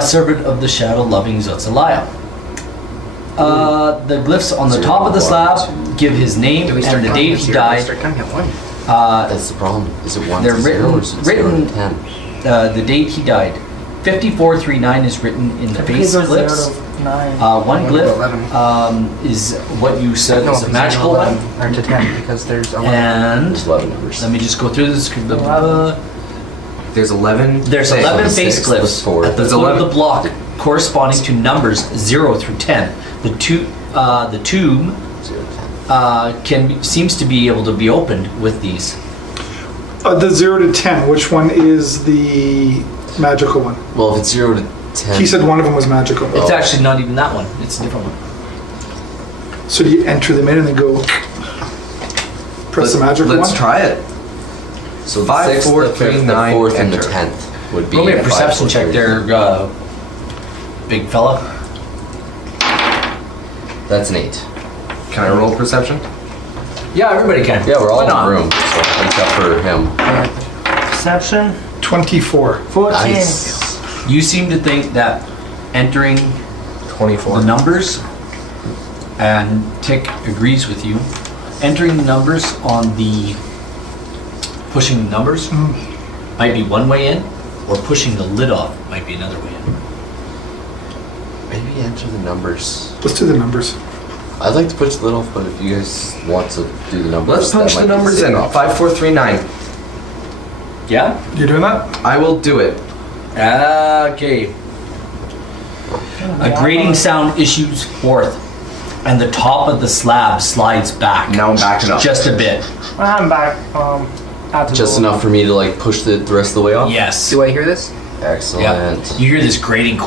Servant of the shadow, loving Zotzalaya. The glyphs on the top of the slab give his name and the date he died. That's the problem. Is it 1 They're to 0 or is it 0 written to 10? the date he died. 5439 is written in the base glyphs. One glyph is what you said is a magical one. Or to 10 because there's 11. And There's 11 numbers. let me just go through this. There's 11. There's 11 base six, glyphs there's four. at the There's foot of 11. the block corresponding to numbers 0 through 10. The tomb 0 to 10. seems to be able to be opened with these. The 0 to 10, which one is the magical one? Well, if it's 0 to 10. He said one of them was magical. It's actually not even that one. It's a different one. So do you enter them in and then go press the magical one? Let's try it. So the 5, 6th, 4, the 5th, 3, the 9, 4th, and the enter. 10th would be. Roll me a 5, perception 4, check 3. there, big fella. That's an 8. Can I roll perception? Yeah, everybody can. Yeah, we're all Why in not? the room, so except for him. Perception 24. 14. Nice. You seem to think that entering 24. the numbers, and Tick agrees with you, entering the numbers on the pushing the numbers might be one way in, or pushing the lid off might be another way in. Maybe enter the numbers. Let's do the numbers. I'd like to push the lid off, but if you guys want to do the numbers, Let's punch that the might be numbers safe in. option. 5, 4, 3, 9. Yeah? You doing that? I will do it. Okay. A grating sound issues forth, and the top of the slab slides back. Now I'm backing up. Just a bit. I'm back. Out to Just the enough for me to like push the rest of the way off? Yes. Do I hear this? Excellent. Yeah. You hear this grating.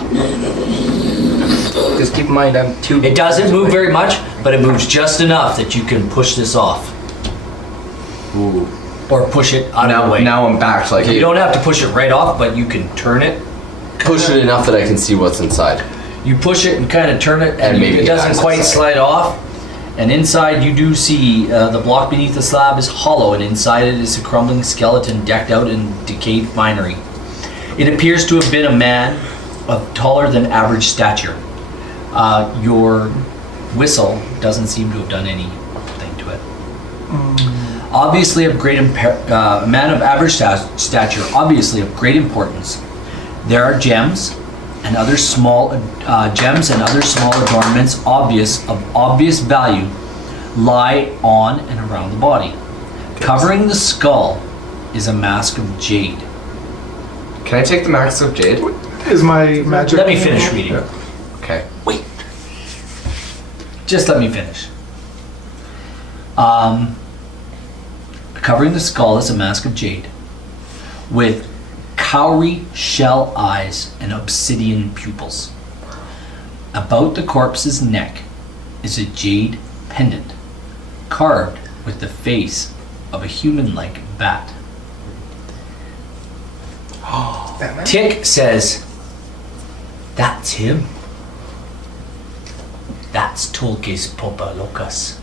Just keep in mind I'm too. It doesn't move very much, but it moves just enough that you can push this off. Ooh. Or push it out of the way. Now I'm back. Like You don't have to push it right off, but you can turn it. Push it enough that I can see what's inside. You push it and kind of turn it, And and maybe it doesn't access quite it. slide off. And inside you do see the block beneath the slab is hollow, and inside it is a crumbling skeleton decked out in decayed finery. It appears to have been a man of taller than average stature. Your whistle doesn't seem to have done anything to it. Obviously of great a man of average stature, obviously of great importance. There are gems and other small adornments of obvious value lie on and around the body. Covering the skull is a mask of jade. Can I take the mask of jade? Is my magic... Let me finish reading. Okay. Wait. Just let me finish. Covering the skull is a mask of jade with cowrie shell eyes and obsidian pupils. About the corpse's neck is a jade pendant carved with the face of a human-like bat. Batman? Tick says, "That's him. That's Tolkis Popa Locus."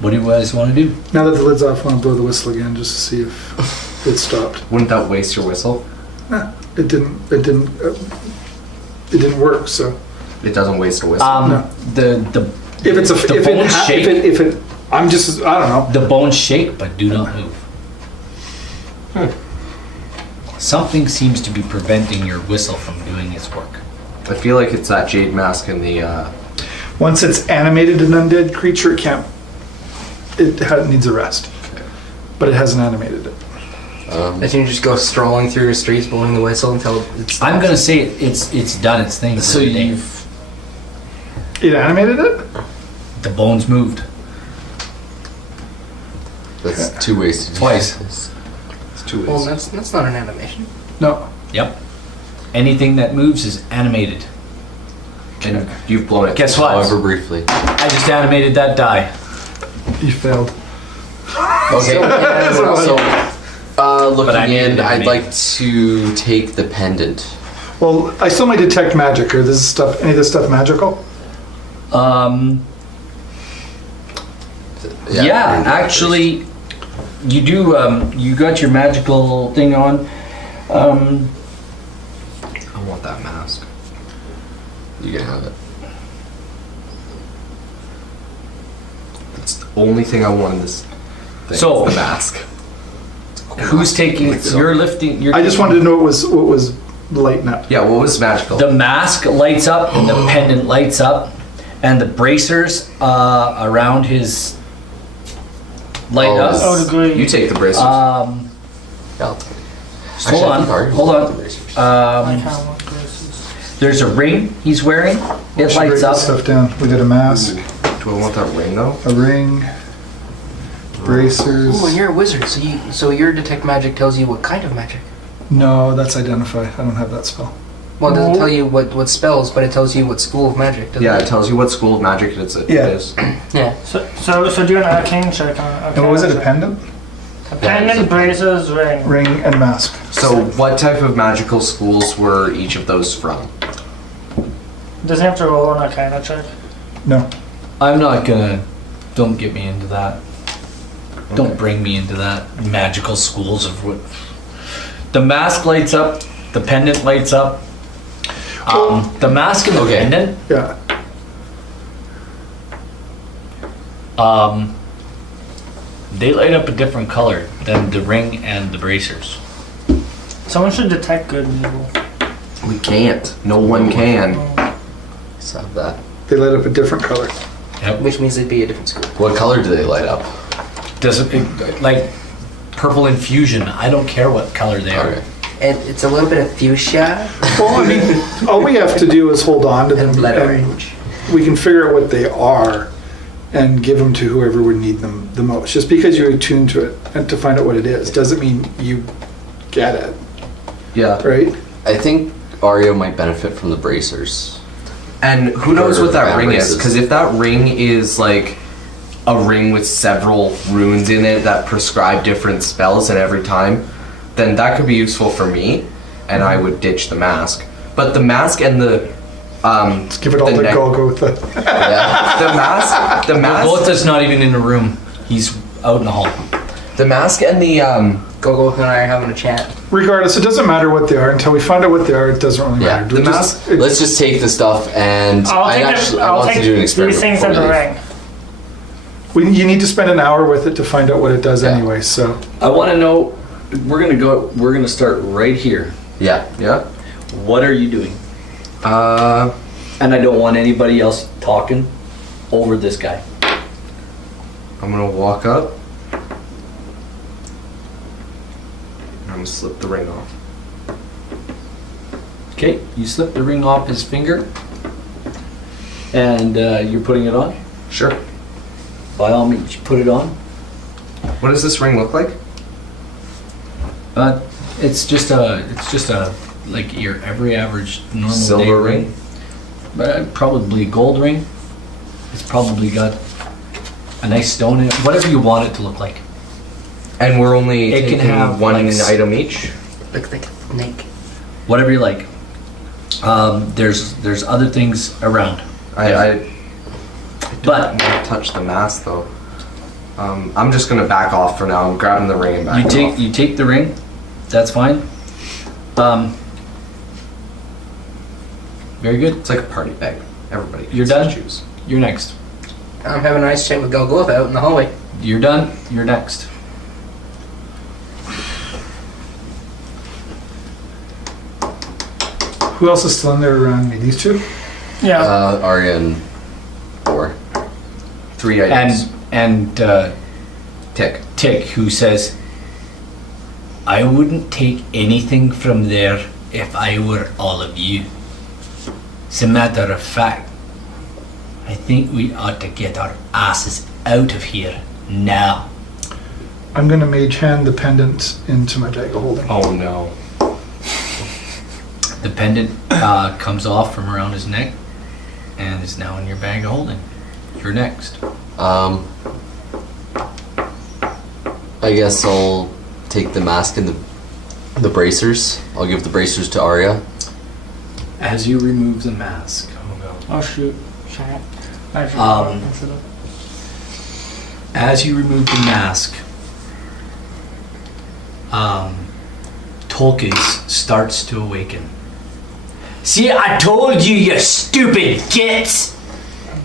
What do you guys want to do? Now that the lid's off, I want to blow the whistle again just to see if it stopped. Wouldn't that waste your whistle? Nah, it didn't work. So It doesn't waste a whistle. No. The if it's a the if it, bones ha- shake. if it I'm just I don't know. The bones shake but do not move. Something seems to be preventing your whistle from doing its work. I feel like it's that jade mask in the. Once it's animated an undead creature, it can't. It needs a rest, but it hasn't animated it. And you just go strolling through your streets blowing the whistle until it's. I'm gonna say it's done its thing. So for the day. you've. It animated it. The bones moved. That's 2 ways to do Twice. this. It's 2 Well, ways. that's not an animation. No. Yep. Anything that moves is animated. And you've blown it. Guess what? However briefly. I just animated that die. You failed. Okay. So, But I looking made in, it I'd me. like to take the pendant. Well, I still might detect magic. Or this stuff? Any of this stuff magical? Yeah, actually, you do. You got your magical thing on. I want that mask. You can have it. It's the only thing I want in this thing. So- is the mask. Who's taking? You're lifting. You're I just wanted to know what was lighting up. Yeah, what was magical? The mask lights up, and the pendant lights up, and the bracers around his light Oh, up. this- Oh, the green. You take the bracelets. Yeah, I'll take it. Hold Actually, I on, think Ari hold wants on. the racers. I can't want braces. There's a ring he's wearing. It Should break lights this up. stuff down. We got a mask, Do I want that ring though? a ring, bracers. Oh, and you're a wizard, so your detect magic tells you what kind of magic. No, that's identify. I don't have that spell. Well, it doesn't No. tell you what spells, but it tells you what school of magic. Doesn't Yeah, it? it tells you what school of magic it Yeah. is. Yeah. So do an arcane check on it. And what was it? A pendant, A pendant, braces, ring. ring, and mask. So, what type of magical schools were each of those from? Doesn't have to roll an arcana check. No. I'm not gonna. Don't get me into that. Don't bring me into that magical schools of what. The mask lights up. The pendant lights up. The mask and the Okay. pendant. Yeah. They light up a different color than the ring and the bracers. Someone should detect good and evil. We can't. No one can. Let's have that. They light up a different color. Yep. Which means it'd be a different school. What color do they light up? Doesn't it, like purple infusion? I don't care what color they are. Okay. And it's a little bit of fuchsia Well, I mean, all we have to do is hold on to them, and blood and orange. we can figure out what they are and give them to whoever would need them the most. Just because you're attuned to it and to find out what it is doesn't mean you get it, Yeah. right? I think Arya might benefit from the bracers. And who knows what that Bad ring is? races. Because if that ring is like a ring with several runes in it that prescribe different spells at every time, then that could be useful for me, and I would ditch the mask. But the mask and the Let's give it all the to neck- Golgotha. Yeah. the mask, Gotha's not even in the room. He's out in the hall. the mask and the Gogo and I are having a chat. Regardless, it doesn't matter what they are. Until we find out what they are, it doesn't really Yeah, matter. the We just- mask- it- Let's just take the stuff and I I'll want take to do an experiment. these things before in we the leave. ring. you need to spend an hour with it to find out what it does Yeah. anyway. So I want to know. We're gonna start right here. Yeah. yeah. What are you doing? I'm And I don't want anybody else talking over this guy. gonna walk up. I'm gonna slip the ring off. Okay, you slip the ring off his finger, and you're putting it on. Sure. By all means, you put it on. What does this ring look like? It's just a like your every average normal Silver day ring? Probably a gold ring. It's probably got a nice stone in it. Whatever you want it to look like. And we're only It can taking have, one like, item each. Looks like a snake. Whatever you like. There's other things around. I But don't touch the mask though. I'm just gonna back off for now. I'm grabbing the ring and backing off. you take the ring. That's fine. Very good. It's like a party bag. Everybody gets You're to done? choose. You're next. I'm having a nice chat with Golgotha out in the hallway. You're done. You're next. who else is still in there around me? These two? Yeah. Arya and Thor. 3 items. And Tick. Tick, who says, I wouldn't take anything from there if I were all of you. As a matter of fact, I think we ought to get our asses out of here now. I'm gonna mage hand the pendant into my bag of holding. Oh no. The pendant comes off from around his neck and is now in your bag of holding. You're next. I guess I'll take the mask and the bracers. I'll give the bracers to Arya. As you remove the mask, Oh shoot. Shit. I should Um, instead of- as you remove the mask, Tolkien starts to awaken. See, I told you, you stupid gits!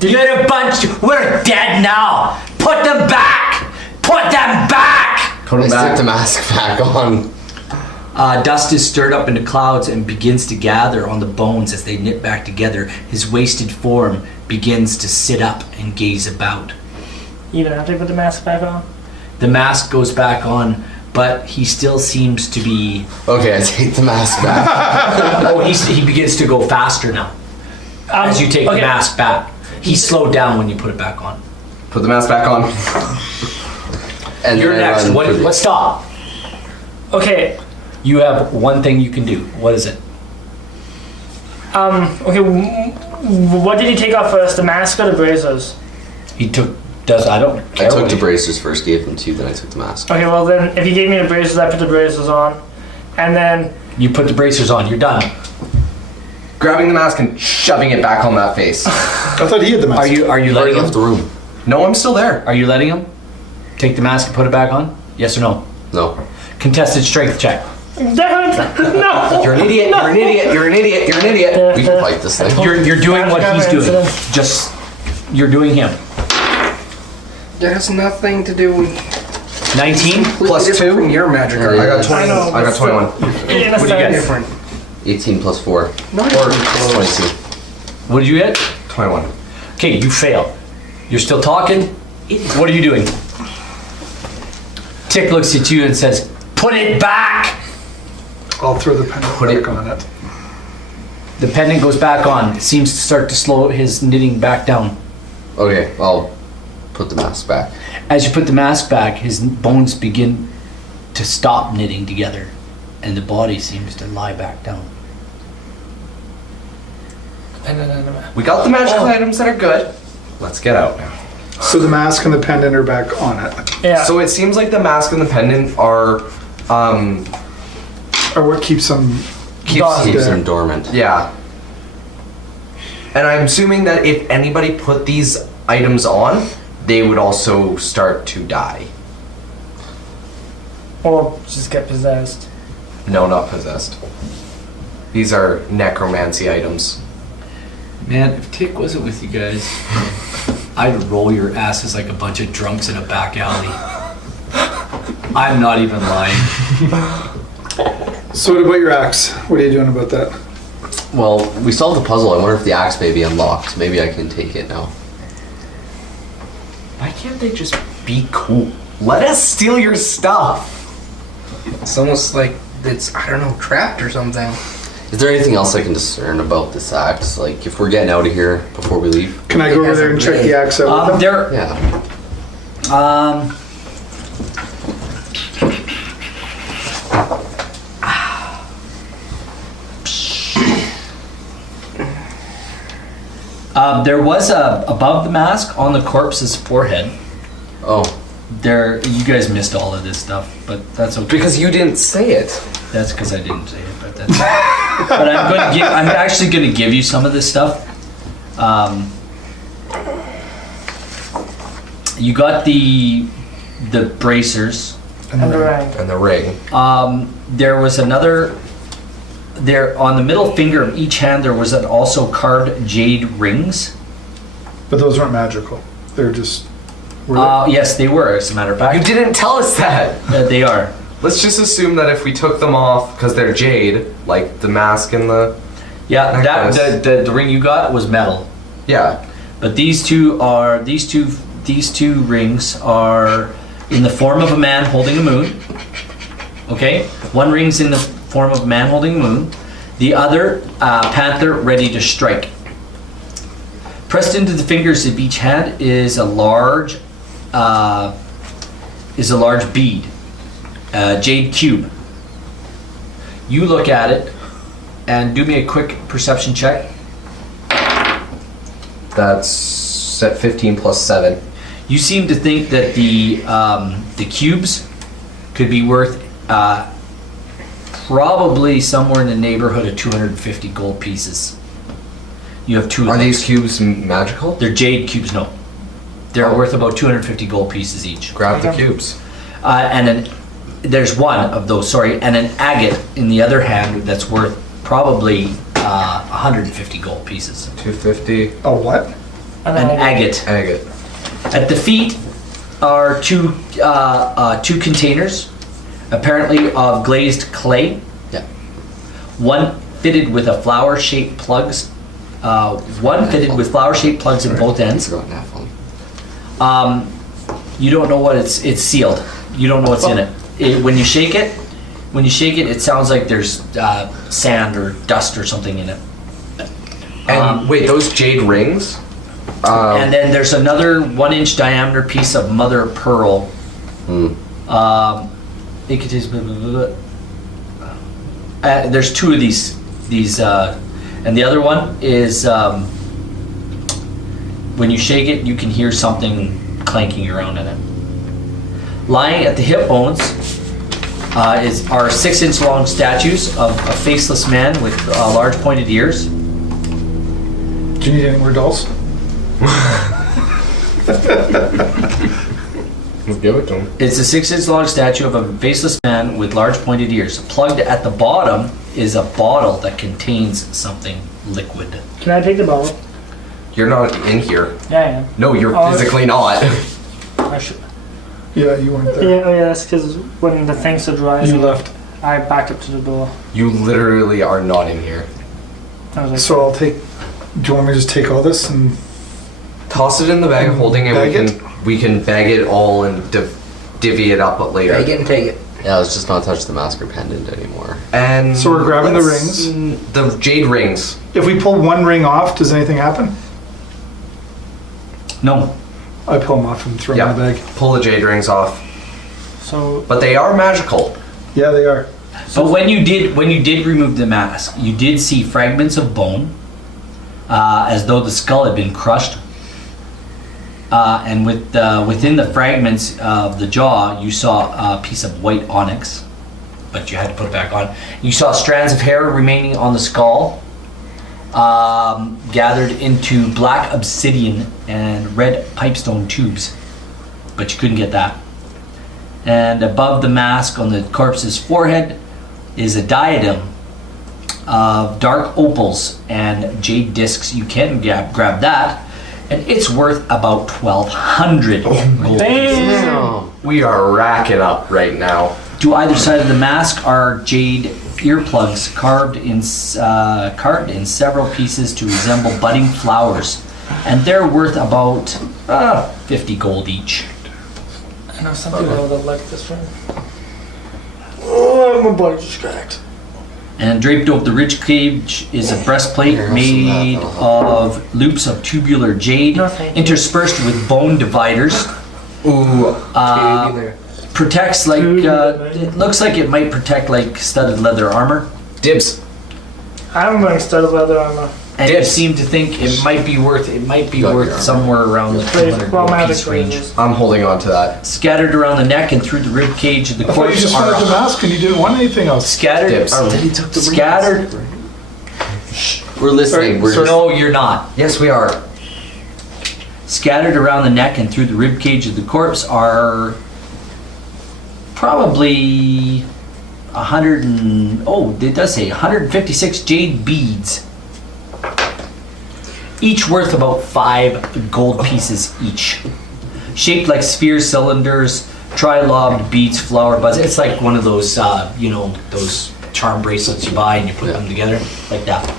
You're a bunch. We're dead now. Put them back. Put them back. Put I him stick back. the mask back on. Dust is stirred up into clouds and begins to gather on the bones as they knit back together. His wasted form begins to sit up and gaze about. You don't have to put the mask back on? The mask goes back on, but he still seems to be... Okay, I take the mask back. Oh, he begins to go faster now. As you take the mask back. He slowed down when you put it back on. Put the mask back on. And You're then I next. run What? for the- Let's stop. Okay. You have one thing you can do. What is it? Okay. What did he take off first? The mask or the braces? He took... I don't care. I took what the he- bracers first, gave them to you, then I took the mask. Okay. Well then, if he gave me the braces, I put the braces on, and then You put the bracers on. You're done. Grabbing the mask and shoving it back on that face. I thought he had the mask. Are you You already letting left the him? room. No, I'm still there. Are you letting him take the mask and put it back on? Yes or no? No. Contested strength check. no. You're an idiot. You're an idiot. You're an idiot. You're an idiot. We can fight this thing. You're doing what he's doing. Incident. Just you're doing him. That has nothing to do with 19. Plus different 2? from your magic. Yeah, art. I got yeah. 20. I know, I got but 21. What do you get? Different. 18 plus 4. Not Or even close. 22. What did you get? 21. Okay, you fail. You're still talking. What are you doing? Tick looks at you and says, "Put it back." I'll throw the pendant Put it- back on it. The pendant goes back on. It seems to start to slow his knitting back down. Okay, I'll put the mask back. As you put the mask back, his bones begin to stop knitting together, and the body seems to lie back down. We got the magical items that are good. Let's get out now. So the mask and the pendant are back on it. Yeah. So it seems like the mask and the pendant are, Or what keeps them... keeps Keeps there. them dormant. Yeah. And I'm assuming that if anybody put these items on, they would also start to die. Or just get possessed. No, not possessed. These are necromancy items. Man, if Tick wasn't with you guys, I'd roll your asses like a bunch of drunks in a back alley. I'm not even lying. So what about your axe? What are you doing about that? Well, we solved the puzzle. I wonder if the axe may be unlocked. Maybe I can take it now. Why can't they just be cool? Let us steal your stuff. It's almost like it's, I don't know, trapped or something. Is there anything else I can discern about this axe? Like, if we're getting out of here before we leave? Can I go over there and check the axe out with them? There, Yeah. there was above the mask on the corpse's forehead. Oh, There, you guys missed all of this stuff, but that's okay. Because you didn't say it. That's because I didn't say it, but that's. But I'm actually going to give you some of this stuff. You got the bracers. And the ring. And the ring. There was another. There on the middle finger of each hand, there was also carved jade rings. But those weren't magical. They're just... were they? Yes, they were. As a matter of fact, You didn't tell us that. They are. Let's just assume that if we took them off because they're jade, like the mask and the Yeah, Necklace. the ring you got was metal, yeah. but these two rings are in the form of a man holding a moon. Okay, one ring's in the form of a man holding a moon. The other, panther ready to strike. Pressed into the fingers of each hand is a large bead, jade cube. You look at it and do me a quick perception check. That's at 15 plus 7. You seem to think that the cubes could be worth probably somewhere in the neighborhood of 250 gold pieces. You have two of Are those. these cubes magical? They're jade cubes, no. They're worth about 250 gold pieces each. Grab the cubes. And then there's one of those, sorry, and an agate in the other hand that's worth probably 150 gold pieces. 250 A what? An agate. agate. At the feet are two containers, apparently of glazed clay. Yeah. One fitted with a flower-shaped plugs. One fitted with flower-shaped plugs in both ends. Forgotten half one. You don't know what it's sealed. You don't know what's in it. When you shake it, it sounds like there's sand or dust or something in it. And wait, those jade rings? And then there's another 1-inch diameter piece of mother of pearl. It contains there's two of these, and the other one is when you shake it, you can hear something clanking around in it. Lying at the hip bones are 6-inch long statues of a faceless man with large pointed ears. Do you need any more dolls? We'll give it to him. It's a 6-inch long statue of a faceless man with large pointed ears. Plugged at the bottom is a bottle that contains something liquid. Can I take the bottle? You're not in here. Yeah, I am. No, you're Oh. physically not. I should. Yeah, you weren't Yeah, there. oh yeah, that's because when the thing said rise, You left. I backed up to the door. You literally are not in here. I was like, So I'll take. Do you want me to just take all this and? Toss it in the bag of holding, and Bag we can bag it all and divvy it up later. Take it and take it. Yeah, let's just not touch the mask or pendant anymore. And So we're grabbing the let's- the jade rings. If we pull one ring off, does anything happen? No. I pull them off and throw them in the bag. Pull the jade rings off. so But they are magical. Yeah, they are. But when you did remove the mask, you did see fragments of bone, as though the skull had been crushed. And within the fragments of the jaw, you saw a piece of white onyx, but you had to put it back on. You saw strands of hair remaining on the skull, gathered into black obsidian and red pipestone tubes, but you couldn't get that. And above the mask on the corpse's forehead is a diadem of dark opals and jade discs. You can grab that, and it's worth about 1,200 gold. damn. We are racking up right now. To either side of the mask are jade earplugs carved in several pieces to resemble budding flowers, and they're worth about 50 gold each. I know some people that like this one. Oh, my body just cracked. And draped over the rich cage is a breastplate Here, made also that, of loops of tubular jade, No, thank you. interspersed with bone dividers. Ooh. Protects like it looks like it might protect like studded leather armor. Dibs. I'm wearing studded leather armor. And you Yes. seem to think it might be worth Got your armor. somewhere around the 200 Well, gold magic piece range. ranges. I'm holding on to that. Scattered around the neck and through the rib cage of the I thought you corpse just are wanted the mask and you didn't want anything else. scattered. Dibs. Scattered. We're listening. We're just, No, you're not. Yes, we are. Scattered around the neck and through the rib cage of the corpse are probably 156 jade beads, each worth about 5 gold pieces each, shaped like sphere cylinders, tri-lobed beads, flower buds. It's like one of those those charm bracelets you buy and you put them together like that.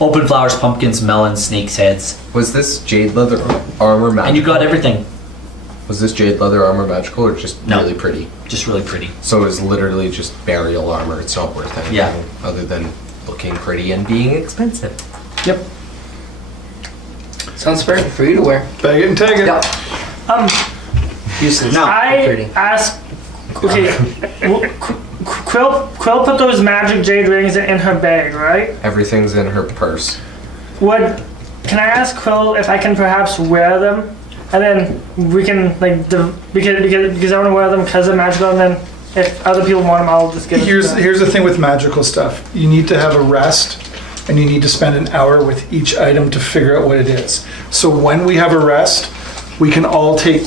Open flowers, pumpkins, melons, snakes' heads, Was this jade leather armor magical? and you got everything. Was this jade leather armor magical or just No. really pretty? Just really pretty. So it was literally just burial armor. It's not worth anything Yeah. other than looking pretty and being expensive. Yep. Sounds perfect for you to wear. Bag it and tag it. Useless. I asked. Okay, Quill put those magic jade rings in her bag, right? Everything's in her purse. Can I ask Quill if I can perhaps wear them, and then we can because I want to wear them because they're magical, and then if other people want them, I'll just get them. Here's the thing with magical stuff. You need to have a rest, and you need to spend an hour with each item to figure out what it is. So when we have a rest, we can all take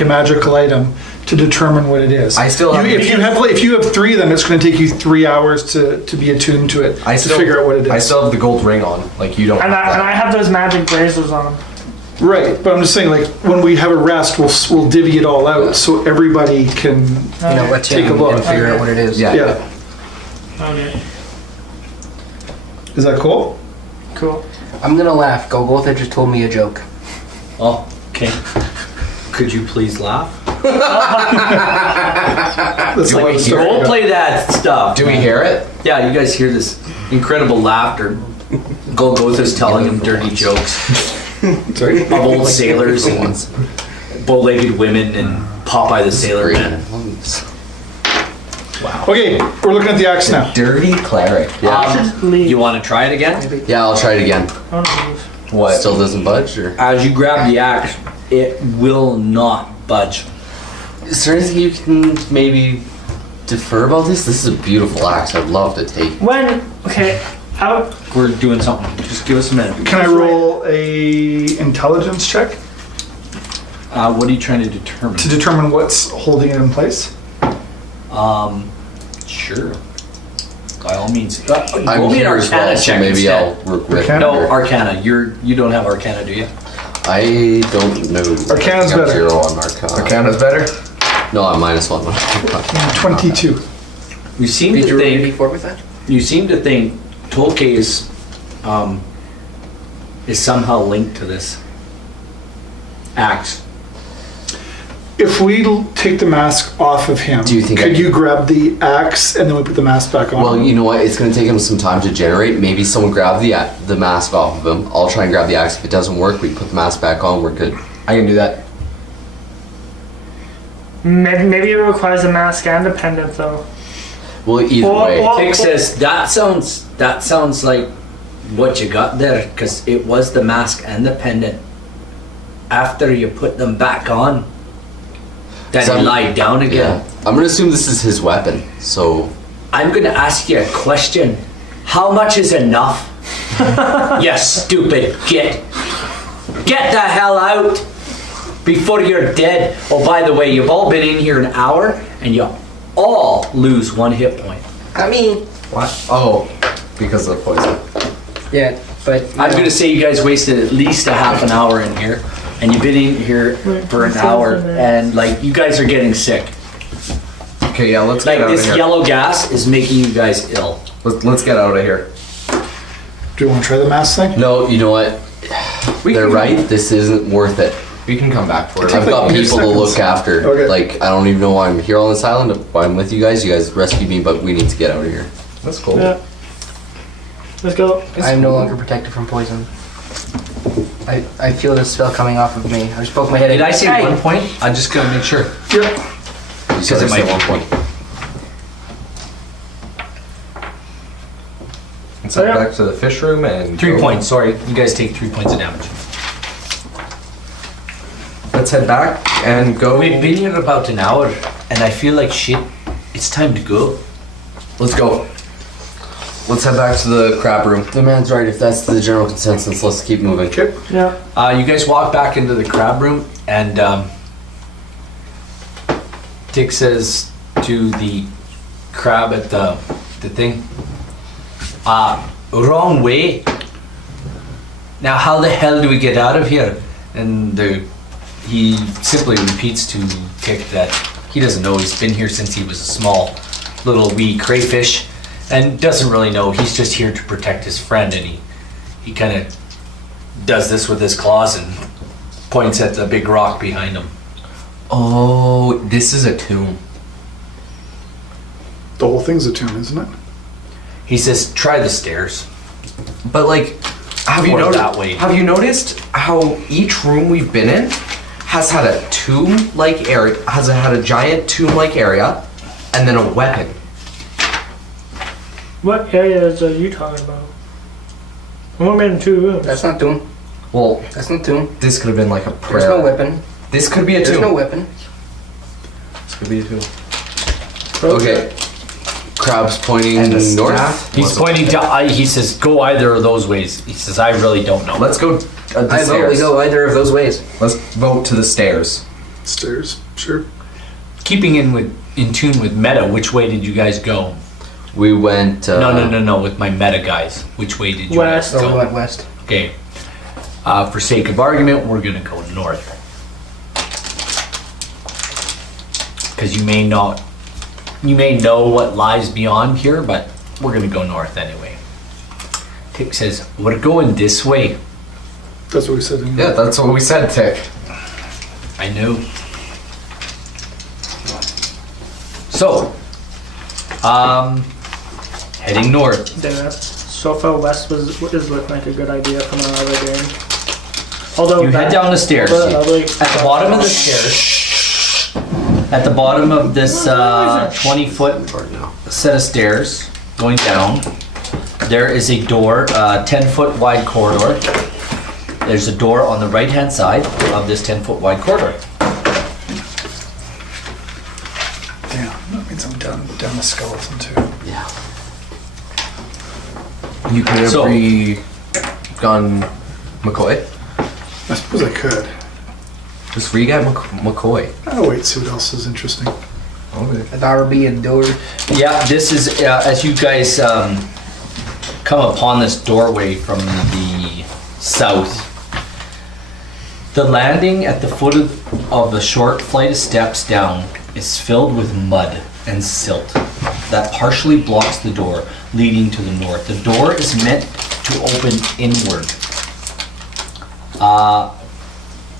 a magical item to determine what it is. I still have- if you have 3 of them, it's going to take you 3 hours to be attuned to it, to figure out what it is. I still have the gold ring on. Like you don't. And have that. I have those magic bracelets on. Right, but I'm just saying, like, when we have a rest, we'll divvy it all out so everybody can Let's take a look. and figure out what it is. Yeah. Yeah. Okay, Is that cool? cool. I'm gonna laugh. Go Gotha just told me a joke. Oh, okay. Could you please laugh? That's Do not we the hear story. Don't play that stuff. Do we hear it? Yeah, you guys hear this incredible laughter. Golgotha's telling him dirty jokes Sorry. of old sailors and bow-legged women and Popeye the Sailor Man. Okay, we're looking at the axe now. Dirty cleric. Yeah. Leave. You want to try it again? Yeah, I'll try it again. Oh, no. What? Still doesn't budge, or As you grab the axe, it will not budge. is there anything you can maybe defer about this? This is a beautiful axe. I'd love to take. We're doing something. Just give us a minute. Can I roll a intelligence check What are you trying to determine? to determine what's holding it in place? Sure. By all means. I'm roll me an here as Arcana well, so check maybe instead. I'll work with Arcana? No, Arcana. You don't have Arcana, do you? I don't know. Arcana's I got better. 0 on Arcana. Arcana's better. No, I'm -1. 22. You seem Did to you roll think. 84 with that? You seem to think Tolkien is somehow linked to this axe. If we take the mask off of him, Do you think could I- you grab the axe and then we put the mask back on? Well, you know what? It's going to take him some time to generate. Maybe someone grab the mask off of him. I'll try and grab the axe. If it doesn't work, we put the mask back on. We're good. I can do that. Maybe it requires a mask and a pendant, though. Well, either way. Tick says that sounds like what you got there, because it was the mask and the pendant. After you put them back on, then So he I'm- lied down again. Yeah. I'm going to assume this is his weapon. So, I'm gonna ask you a question. How much is enough? You stupid git. Get the hell out before you're dead. Oh, by the way, you've all been in here an hour and you all lose 1 hit point. I mean, What? Oh, because of the poison. yeah, but I'm gonna say you guys wasted at least a half an hour in here, and you've been in here for an hour, and like you guys are getting sick. Okay, yeah, let's Like get out of this here. yellow gas is making you guys ill. Let's get out of here. Do you want to try the mask thing? no, you know what? They're right. This isn't worth it. We can come back for it. I've got like people to 8 look seconds. after. Okay. Like, I don't even know why I'm here on this island. Why I'm with you guys. You guys rescued me, but we need to get out of here. That's cool. Yeah. Let's go. I am no longer protected from poison. I feel this spell coming off of me. I just poked my head in. Did I say Hey! 1 point? I just gotta make sure. Yep. You said it I might said be 1 point. Let's head Yeah. back to the fish room and 3 go. points. Sorry, you guys take 3 points of damage. Let's head back and go. We've been here about an hour, and I feel like shit. It's time to go. Let's go. Let's head back to the crab room. The man's right. If that's the general consensus, let's keep moving. Okay. Yeah. You guys walk back into the crab room, and Dick says to the crab at the thing, wrong way. Now, how the hell do we get out of here? And he simply repeats to Dick that he doesn't know. He's been here since he was a small, little wee crayfish, and doesn't really know. He's just here to protect his friend, and he kind of does this with his claws and points at the big rock behind him. Oh, this is a tomb. The whole thing's a tomb, isn't it? He says, "Try the stairs." But like, have you Or noticed? that way. Have you noticed how each room we've been in has had a tomb-like area, has had a giant tomb-like area, and then a weapon. What areas are you talking about? I'm only made in 2 rooms. That's not tomb. Well, That's not tomb. this could have been like a prayer. There's no weapon. This could be a There's tomb. no weapon. This could be a tomb. Okay. Crab's pointing And the north. staff He's was a pointing prayer. to. He says, "Go either of those ways." He says, "I really don't know." Let's go. The I vote we stairs. go either of those ways. Let's vote to the stairs. Stairs, sure. keeping in tune with meta, which way did you guys go? We went. No. With my meta guys, which way did you West. guys So go? we went west. Okay. For sake of argument, we're gonna go north. Because you may know what lies beyond here, but we're gonna go north anyway. Tick says, we're going this way. That's what we said. Yeah, that's what we said, Tick. I know. So, heading north. Dennis, so far west is looking like a good idea from our other game. Although You head down the stairs. At the bottom of the stairs, at the bottom of this 20-foot set of stairs going down, there is a door, 10-foot wide corridor. There's a door on the right-hand side of this 10-foot wide corridor. Damn, that means I'm down the skeleton too. Yeah. You could have So- gone McCoy. I suppose I could. Just re-get McCoy. Oh wait, see what else is interesting. Okay. That would be a door. Yeah, this is, as you guys come upon this doorway from the south, the landing at the foot of the short flight of steps down is filled with mud and silt that partially blocks the door leading to the north. The door is meant to open inward,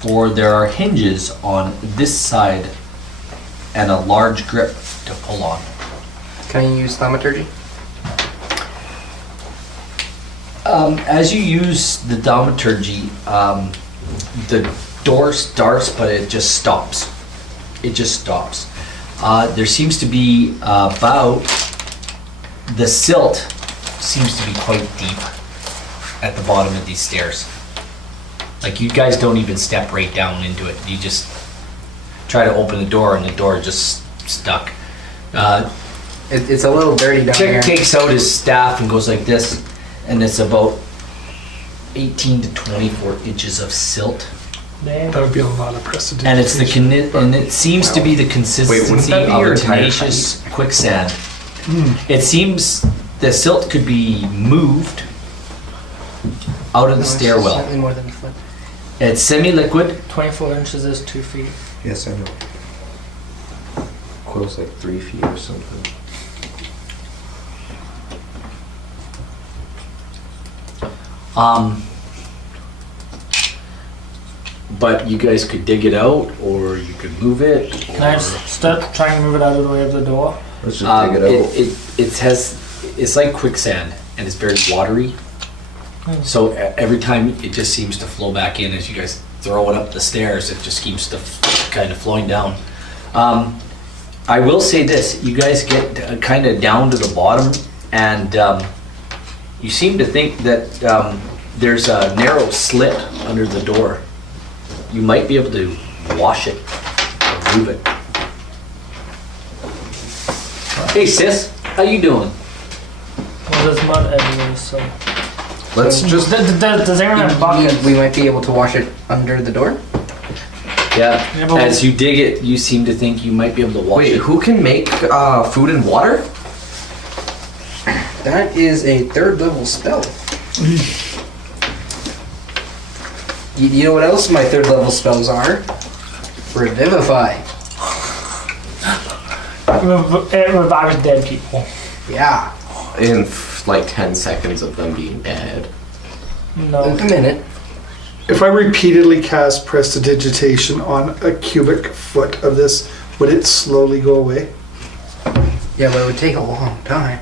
for there are hinges on this side and a large grip to pull on. Can you use thaumaturgy? As you use the thaumaturgy, the door starts, but it just stops. It just stops. There seems to be the silt seems to be quite deep at the bottom of these stairs. Like you guys don't even step right down into it. You just try to open the door and the door just stuck. It's a little dirty down here. Chick takes out his staff and goes like this, and it's about 18 to 24 inches of silt. Damn. That would be a lot of prestidigitation. And it's and it seems to be the consistency that be of your a entire tenacious quicksand. It seems the silt could be moved out of the No, it's stairwell. Slightly more than a foot. It's semi-liquid. 24 inches is 2 feet. Yes, I know. Quill's like 3 feet or something. But you guys could dig it out, or you could move it. Can I just start trying to move it out of the way of the door? Let's just dig it out. It's like quicksand, and it's very watery. So every time it just seems to flow back in as you guys throw it up the stairs. It just keeps kind of flowing down. I will say this: you guys get kind of down to the bottom, and you seem to think that there's a narrow slit under the door. You might be able to wash it or move it. Hey sis, how you doing? Well, there's mud everywhere, so. Let's just. Does anyone have buckets? We might be able to wash it under the door. Yeah. Yeah, but As you dig it, you seem to think you might be able to wash Wait, it. who can make food and water? That is a 3rd level spell. You know what else my 3rd level spells are? Revivify. It revives dead people. Yeah. In like 10 seconds of them being dead. No. A minute. If I repeatedly cast prestidigitation on a cubic foot of this, would it slowly go away? Yeah, but it would take a long time.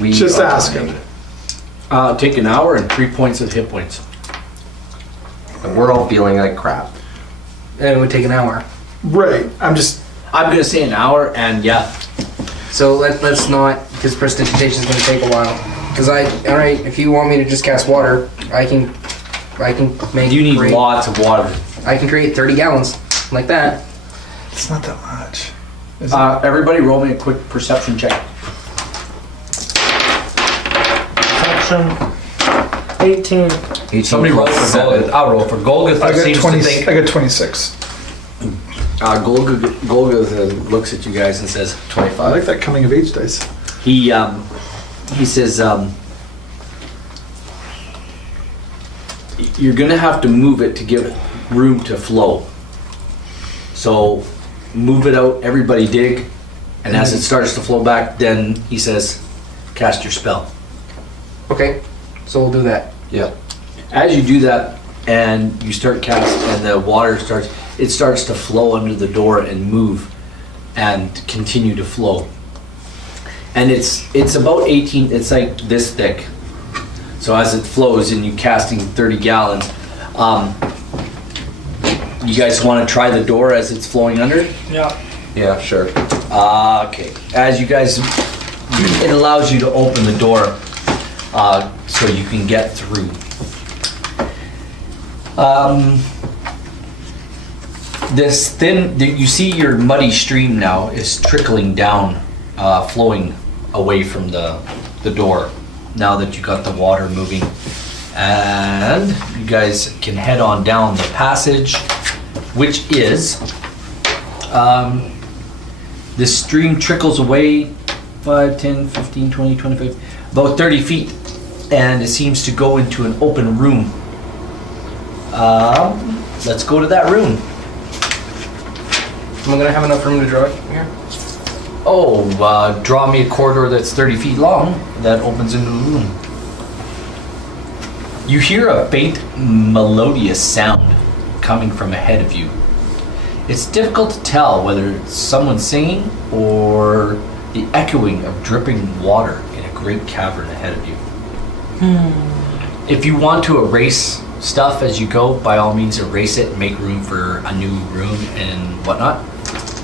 We Just are asking. dying. Take an hour and 3 points of hit points. And we're all feeling like crap. And it would take an hour. Right. I'm gonna say an hour, and yeah. So let's not, because prestidigitation is going to take a while. Because alright, if you want me to just cast water, I can make. You need create- lots of water. I can create 30 gallons like that. It's not that much. Is Everybody roll me a quick perception check. Section 18. Somebody roll for Golgoth. I'll roll for Golgoth. I got Seems 20. to think I got 26. Golga looks at you guys and says, I 25. like that coming of age dice. he says, you're gonna have to move it to give room to flow. So move it out, everybody dig, and as it starts to flow back, then he says, cast your spell. Okay, so we'll do that. Yeah. As you do that, and you start casting, and the water starts to flow under the door and move, and continue to flow. And it's about 18. It's like this thick. So as it flows, and you casting 30 gallons, you guys want to try the door as it's flowing under? Yeah. Yeah, sure. Okay. As you guys, it allows you to open the door so you can get through. This thin, you see your muddy stream now is trickling down, flowing away from the door now that you got the water moving. And you guys can head on down the passage, which is, this stream trickles away 5, 10, 15, 20, 25, about 30 feet. And it seems to go into an open room. Let's go to that room. Am I gonna have enough room to draw it here? Oh, draw me a corridor that's 30 feet long that opens into the room. You hear a faint, melodious sound coming from ahead of you. It's difficult to tell whether it's someone singing or the echoing of dripping water in a great cavern ahead of you. If you want to erase stuff as you go, by all means erase it and make room for a new room and whatnot.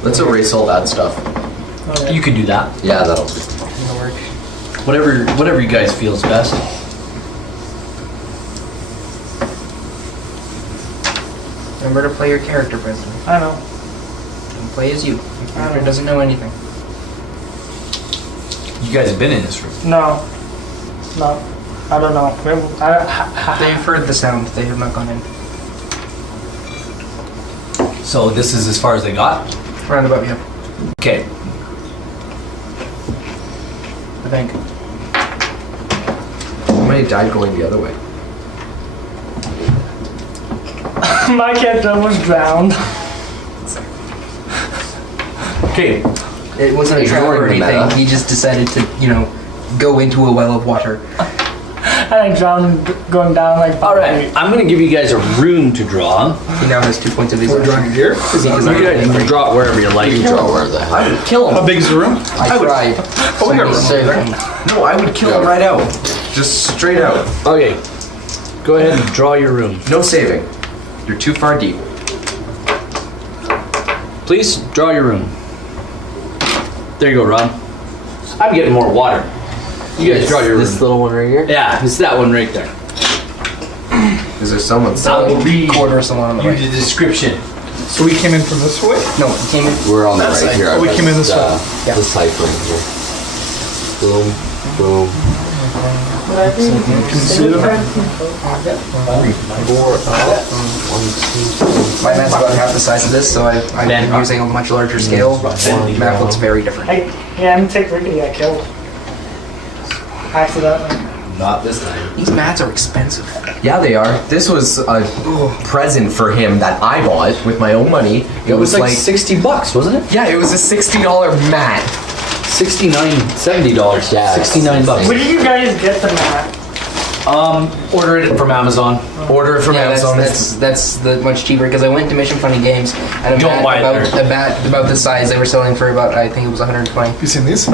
Let's erase all that stuff. Okay. You can do that. Yeah, that'll do. That'll work. Whatever you guys feel is best. Remember to play your character, President. I know. Don't play as you. Your character doesn't know anything. You guys have been in this room. No. No. I don't know. They've heard the sound. They have not gone in. So this is as far as they got? Roundabout, yeah. Okay. I think. I might have died going the other way. My kid almost drowned. Okay. It wasn't a trap or Ignoring the anything. meta. He just decided to, go into a well of water. I drowned going down like. All right. I'm going to give you guys a room to draw. He now has 2 points of his We're drawing it here. Is that You guys can draw it wherever you like. You can draw where the I hell. would kill How him. big is the room? I tried. we got room Say there. No, I would kill him right out. Just straight out. Okay. Go ahead and draw your room. No saving. You're too far deep. Please draw your room. There you go, Ron. I'm getting more water. You guys draw your room. This little one right here? Yeah, it's that one right there. Is there someone I will read Quarter of someone on the you right. the description. So we came in from this way? No, he came in. We're on the That right side. here. Oh, we came in this way. Yeah. The cycling here. Boom, boom. My map's about half the size of this, so I'm using a much larger scale. The map looks very different. Yeah, I'm take Ricky got killed. Accidentally. Not this time. These mats are expensive. Yeah, they are. This was a present for him that I bought with my own money. It was like $60, wasn't it? yeah, it was a $60 mat. $69, $70. Yeah, $69. Where did you guys get the mat? Order it from Amazon. Order it from Yeah, Amazon. that's the much cheaper because I went to Mission Funny Games and a Don't mat buy it about, a bat about this size they were selling for about I think it was 120. You seen these?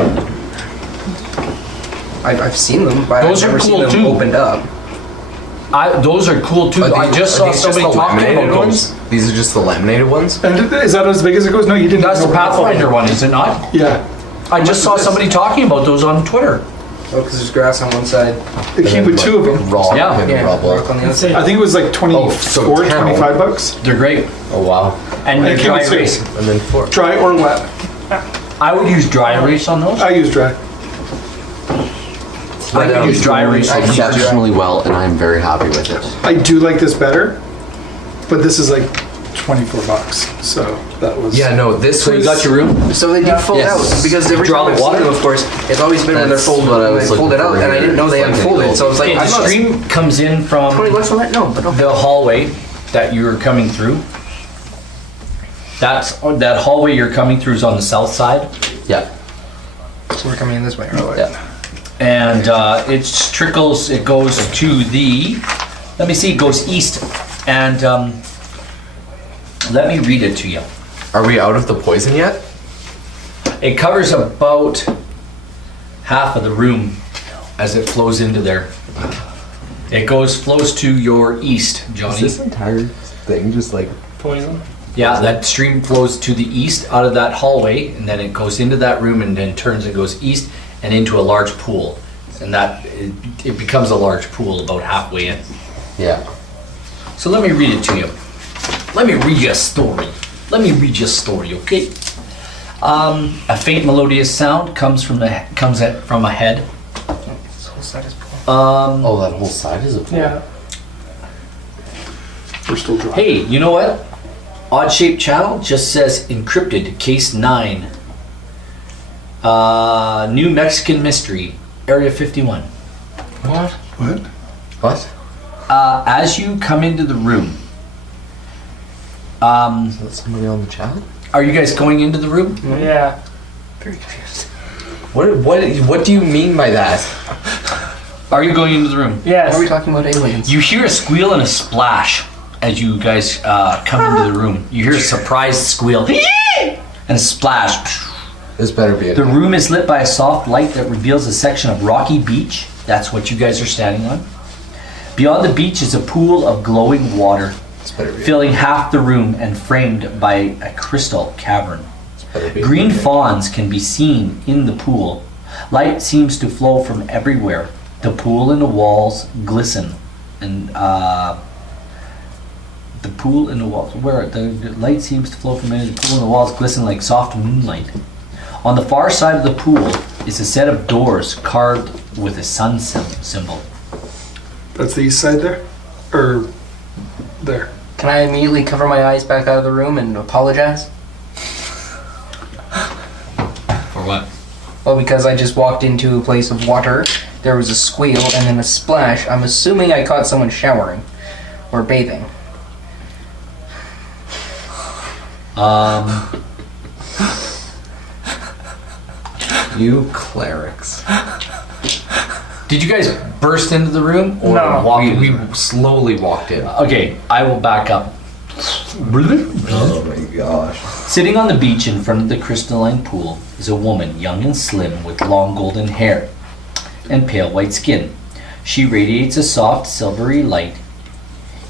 I've seen them, but Those I've are never seen cool, them too. opened up. Those are cool too. I just saw somebody talking about those. These are just the laminated ones. And is that as big as it goes? No, you didn't. That's the know. Pathfinder one, is it not? Yeah. I just saw somebody talking about those on Twitter. Oh, because there's grass on one side. It came with two of them. Rock Yeah. and Yeah, rubble. rock on the other Let's side. see. I think it was like 24, so 10. 25 bucks. They're great. Oh, wow. And I they're can't dry see. erase. And then 4. Dry or wet? I would use dry erase on those. I use dry. I could use dry erase on those. Exceptionally well, and I am very happy with it. I do like this better, but this is like $24. So that was. Yeah, no, this So was. you got your room? So they do fold Yes. out because every Draw time I've the seen water? them, of course, it's always been when they're That's folded, what I when was they folded looking out, for and I didn't know they here. hadn't folded. So I was like, Okay, I'm the not stream comes in from 20 bucks on that. No, but no. the hallway that you're coming through. That hallway you're coming through is on the south side, Yeah. So we're coming in this way. Right? Yeah. and it trickles. It goes to the. Let me see. It goes east, and let me read it to you. Are we out of the poison yet? It covers about half of the room as it flows into there. It flows to your east, Johnny. Is this entire thing just like Poison. Yeah, that stream flows to the east out of that hallway, and then it goes into that room, and then turns and goes east and into a large pool, and it becomes a large pool about halfway in. Yeah. So let me read it to you. Let me read you a story. Okay? A faint melodious sound comes from a head. This whole side is poor. Oh, that whole side is a pool. Yeah. We're still drawing. Hey, you know what? Odd shaped channel just says encrypted, case 9. New Mexican mystery, area 51. What? What? What? As you come into the room, Is that somebody on the chat? are you guys going into the room? Yeah. Very confused. what do you mean by that? Are you going into the room? Yes. Why are we talking about aliens? You hear a squeal and a splash as you guys come into the room. You hear a surprised squeal and a splash. This better be it. The room is lit by a soft light that reveals a section of rocky beach. That's what you guys are standing on. Beyond the beach is a pool of glowing water, This better be it. filling half the room and framed by a crystal cavern. This better be it. Green fawns can be seen in the pool. Light seems to flow from everywhere. The pool and the walls glisten, and the pool and the walls. Where the light seems to flow from the pool and the walls glisten like soft moonlight. On the far side of the pool is a set of doors carved with a sun symbol. That's the east side there? Or there? Can I immediately cover my eyes back out of the room and apologize? For what? Well, because I just walked into a place of water, there was a squeal and then a splash. I'm assuming I caught someone showering or bathing. You clerics. Did you guys burst into the room or No. walk in? We slowly walked in. Okay, I will back up. Oh my gosh. Sitting on the beach in front of the crystalline pool is a woman, young and slim, with long golden hair and pale white skin. She radiates a soft silvery light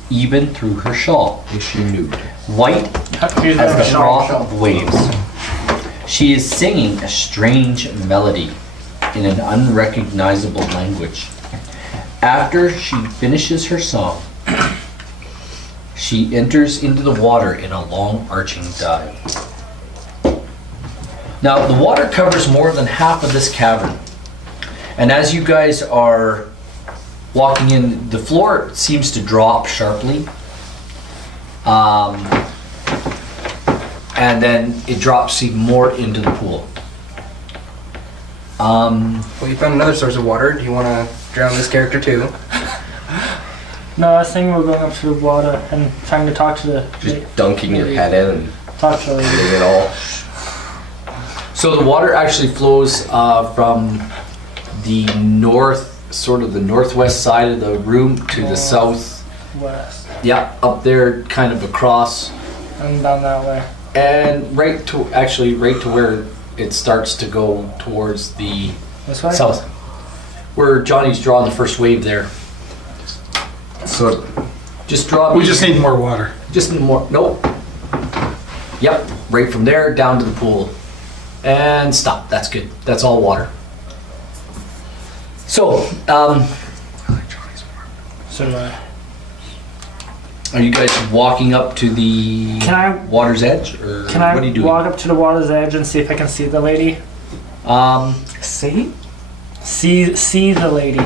even through her shawl, Is she nude? white Here's as my the shawl. froth of waves. She is singing a strange melody in an unrecognizable language. After she finishes her song, she enters into the water in a long arching dive. Now, the water covers more than half of this cavern. And as you guys are walking in, the floor seems to drop sharply. And then it drops even more into the pool. Well, you found another source of water. Do you want to drown this character too? No, I was thinking we're going up to the water and trying to talk to the Just dunking your head in and talk to the lady. getting it all. So the water actually flows from the north, sort of the northwest side of the room to the south. West Yeah, up there, kind of across, and down that way. and right to where it starts to go towards the This way. south, where Johnny's drawing the first wave there. So Just draw. We just need more water. Just more. Nope. Yep. Right from there down to the pool, and stop. That's good. That's all water. So, So are you guys walking up to the Can I- water's edge, or can I what are you doing? walk up to the water's edge and see if I can see the lady? see? See the lady.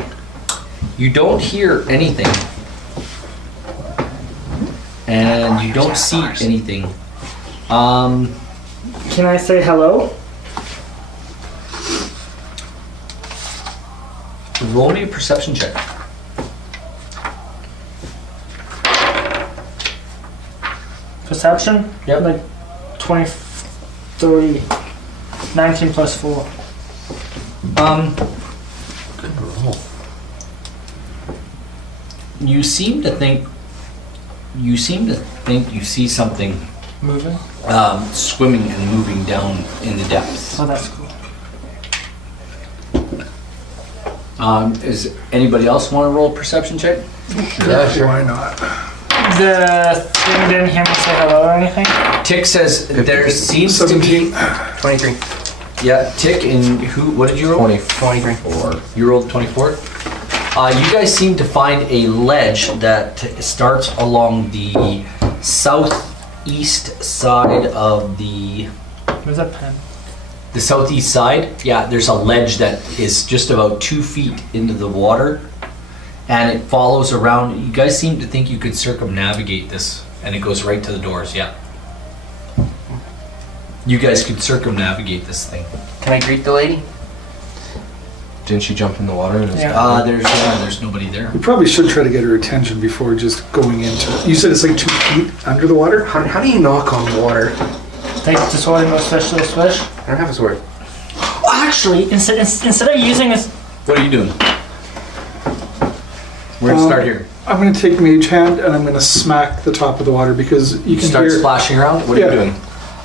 You don't hear anything, and you don't see anything. Can I say hello? Roll me a perception check. Perception? Yep. Like 23. 19 plus 4. Good roll. You seem to think you see something Moving? swimming and moving down in the depths. Oh, that's cool. Is anybody else want to roll a perception check? Yeah, sure. Why not? The thing didn't hear me say hello or anything? Tick says there seems to 17. be. 23. Yeah, Tick and who? What did you roll? 23. You rolled 24. You guys seem to find a ledge that starts along the southeast side of the. Where's that pen? The southeast side, yeah, there's a ledge that is just about 2 feet into the water, and it follows around. You guys seem to think you could circumnavigate this, and it goes right to the doors. Yeah, you guys could circumnavigate this thing. Can I greet the lady? Didn't she jump in the water? And Yeah. There's nobody there. You probably should try to get her attention before just going into it. You said it's like 2 feet under the water? How do you knock on water? Take the sword and go swish, swish, swish. I don't have a sword. Oh, actually, instead of using this, What are you doing? We're gonna start here. I'm going to take Mage Hand and I'm going to smack the top of the water because you can Start hear. splashing around. What are Yeah. you doing?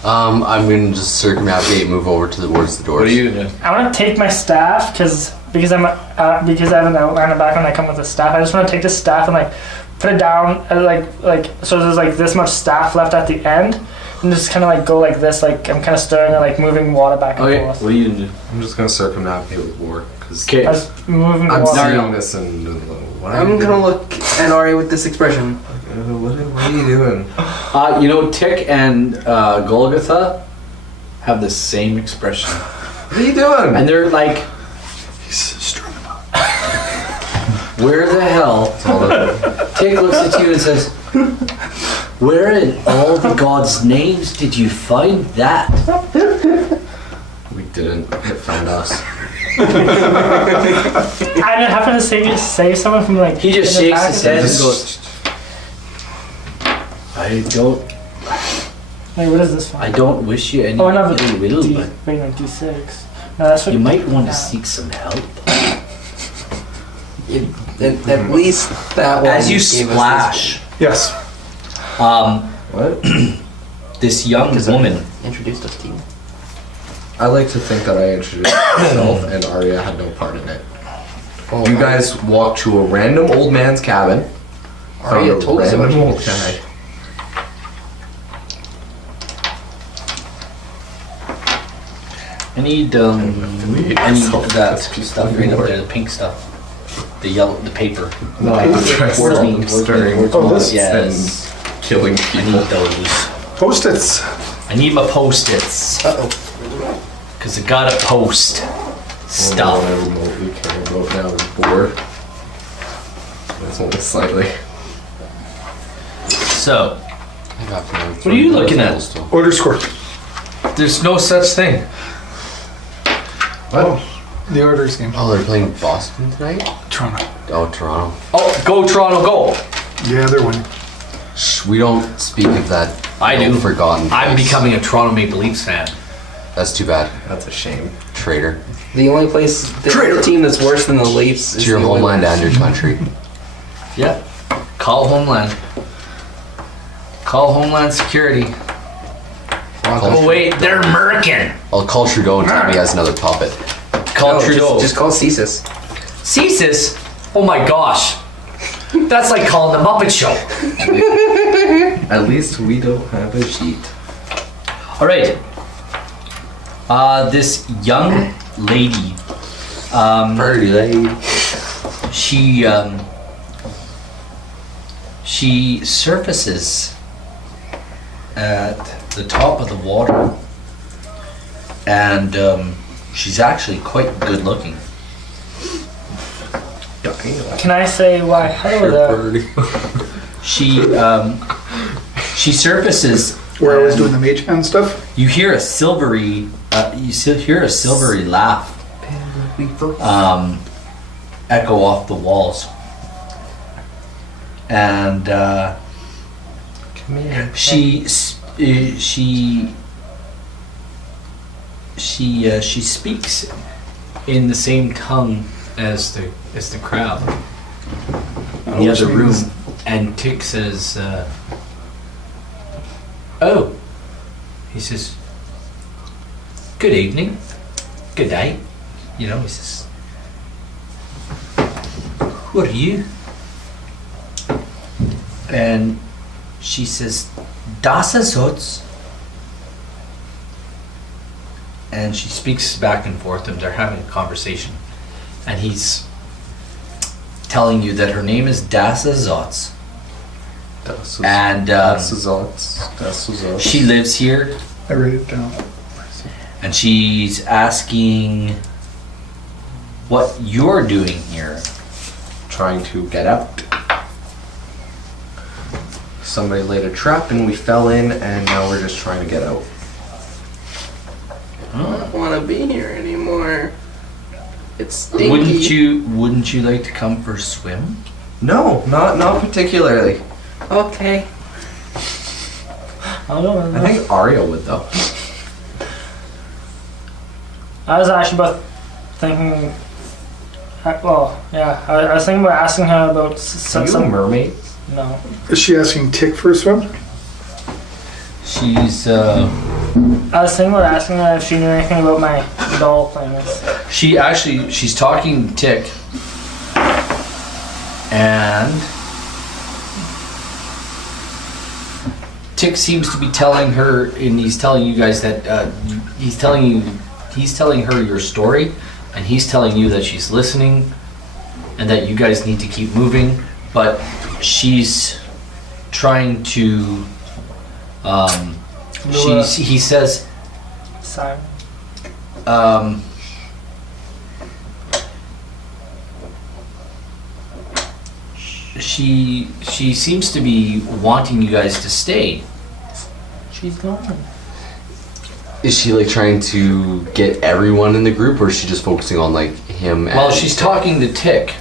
I'm going to just circumnavigate, move over towards the doors. What are you doing? I want to take my staff because I have an outline of background. I come with a staff. I just want to take this staff and like put it down like so. There's like this much staff left at the end, and just kind of like go like this. Like I'm kind of stirring or like moving water back and Okay. forth. What are you doing? I'm just gonna circumnavigate with war because Okay. I was moving the I'm water. seeing this and what are I'm you gonna doing? look at Ari with this expression. What are you doing? You know, Tick and Golgotha have the same expression, What are you doing? and they're like, He's strung him up. "Where the hell?" Tick looks at you and says, "Where in all the gods' names did you find that?" We didn't. It found us. I happen to save someone from like. He just getting shakes his attacked. head and goes, Wait, what is this one? I don't wish you any Oh, another ill will, D. but Wait, no, D6. No, that's what. you might want to Yeah. seek some help." At least that one. As you gave us splash, Yes. What? this young woman, this- introduced us to you. I like to think that I introduced myself and Arya had no part in it. Oh, You guys walked to a random old man's cabin. Arya found a told us about random you. old guy. I need that stuff right up there, the pink stuff, the yellow, the paper. No, I'm trying Where's me? to stirring Oh, this? Yes, and killing I people. need those. Post-its. I need my post-its. Cause I gotta post stuff. All I remotely care about now is board. That's only slightly. So, I got them. What are you looking at? Still. Order score. there's no such thing. What? The orders game. Oh, they're playing Boston tonight? Toronto. Oh, Toronto. Oh, go Toronto, go! Yeah, they're winning. Shh, we don't speak of that. I do. Forgotten. I'm place. becoming a Toronto Maple Leafs fan. That's too bad. That's a shame. Traitor. The only place, the only team that's worse than the Leafs is To your the homeland Oilers. and your country. Yeah. Call Homeland. Call Homeland Security. Oh wait, they're American. I'll call Trudeau and tell him he has another puppet. Call No, Trudeau. Just call CSIS. CSIS? Oh my gosh. That's like calling the Muppet Show. At least we don't have a sheet. All right. This young lady, Pretty lady. she surfaces at the top of the water, and she's actually quite good looking. Can I say why? Hello there. She She surfaces. Where I was and doing the mage hand stuff. You hear a silvery. Hear a silvery laugh. Echo off the walls. And she speaks in the same tongue as the crowd in the other room, and Tick says, "Oh," he says, "Good evening, good night." You know, he says, "What are you?" And she says, "Das ist uns." And she speaks back and forth, and they're having a conversation. And he's telling you that her name is Das Azotz. And she lives here, I wrote it down. and she's asking what you're doing here. Trying to get out. Somebody laid a trap and we fell in, and now we're just trying to get out. I don't want to be here anymore. It's stinky. Wouldn't you like to come for a swim? No, not particularly. Okay. I don't know. I think Arya would though. I was actually about thinking. Well, yeah, I was thinking about asking her about Are you a some. mermaid? No. Is she asking Tick for a swim? She's I was thinking about asking her if she knew anything about my doll plans. she's talking to Tick, and Tick seems to be telling her, and he's telling you guys that he's telling her your story, and he's telling you that she's listening, and that you guys need to keep moving, but she's trying to. He says. Sorry. She seems to be wanting you guys to stay. She's gone. Is she like trying to get everyone in the group, or is she just focusing on like him? Well, she's talking to Tick,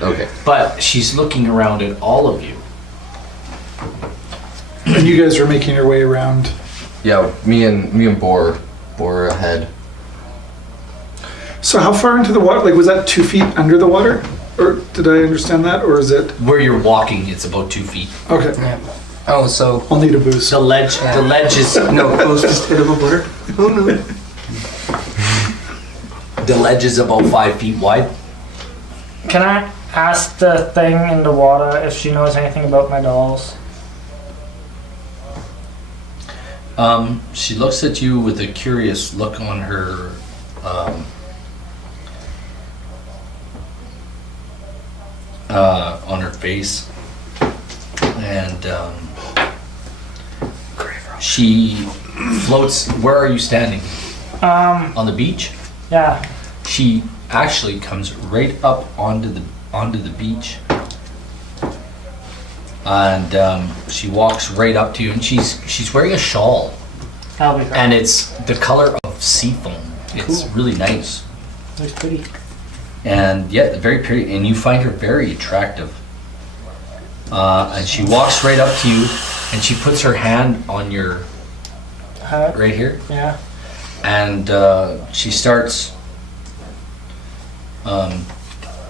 Okay. but she's looking around at all of you. And you guys are making your way around. Yeah, me and Bor ahead. So how far into the water? Like, was that 2 feet under the water? Or did I understand that? Or is it? Where you're walking, it's about 2 feet. Okay. Yeah. Oh, so I'll need a boost. The ledge is no closest hit of a blur. Oh no. the ledge is about 5 feet wide. Can I ask the thing in the water if she knows anything about my dolls? She looks at you with a curious look on her. On her face, and she floats. Where are you standing? On the beach. Yeah. She actually comes right up onto the beach, and she walks right up to you, and she's wearing a shawl, That'll be fine. and it's the color of sea foam. It's Cool. really nice. Looks pretty. And yeah, very pretty, and you find her very attractive. And she walks right up to you, and she puts her hand on your right here, Yeah. and she starts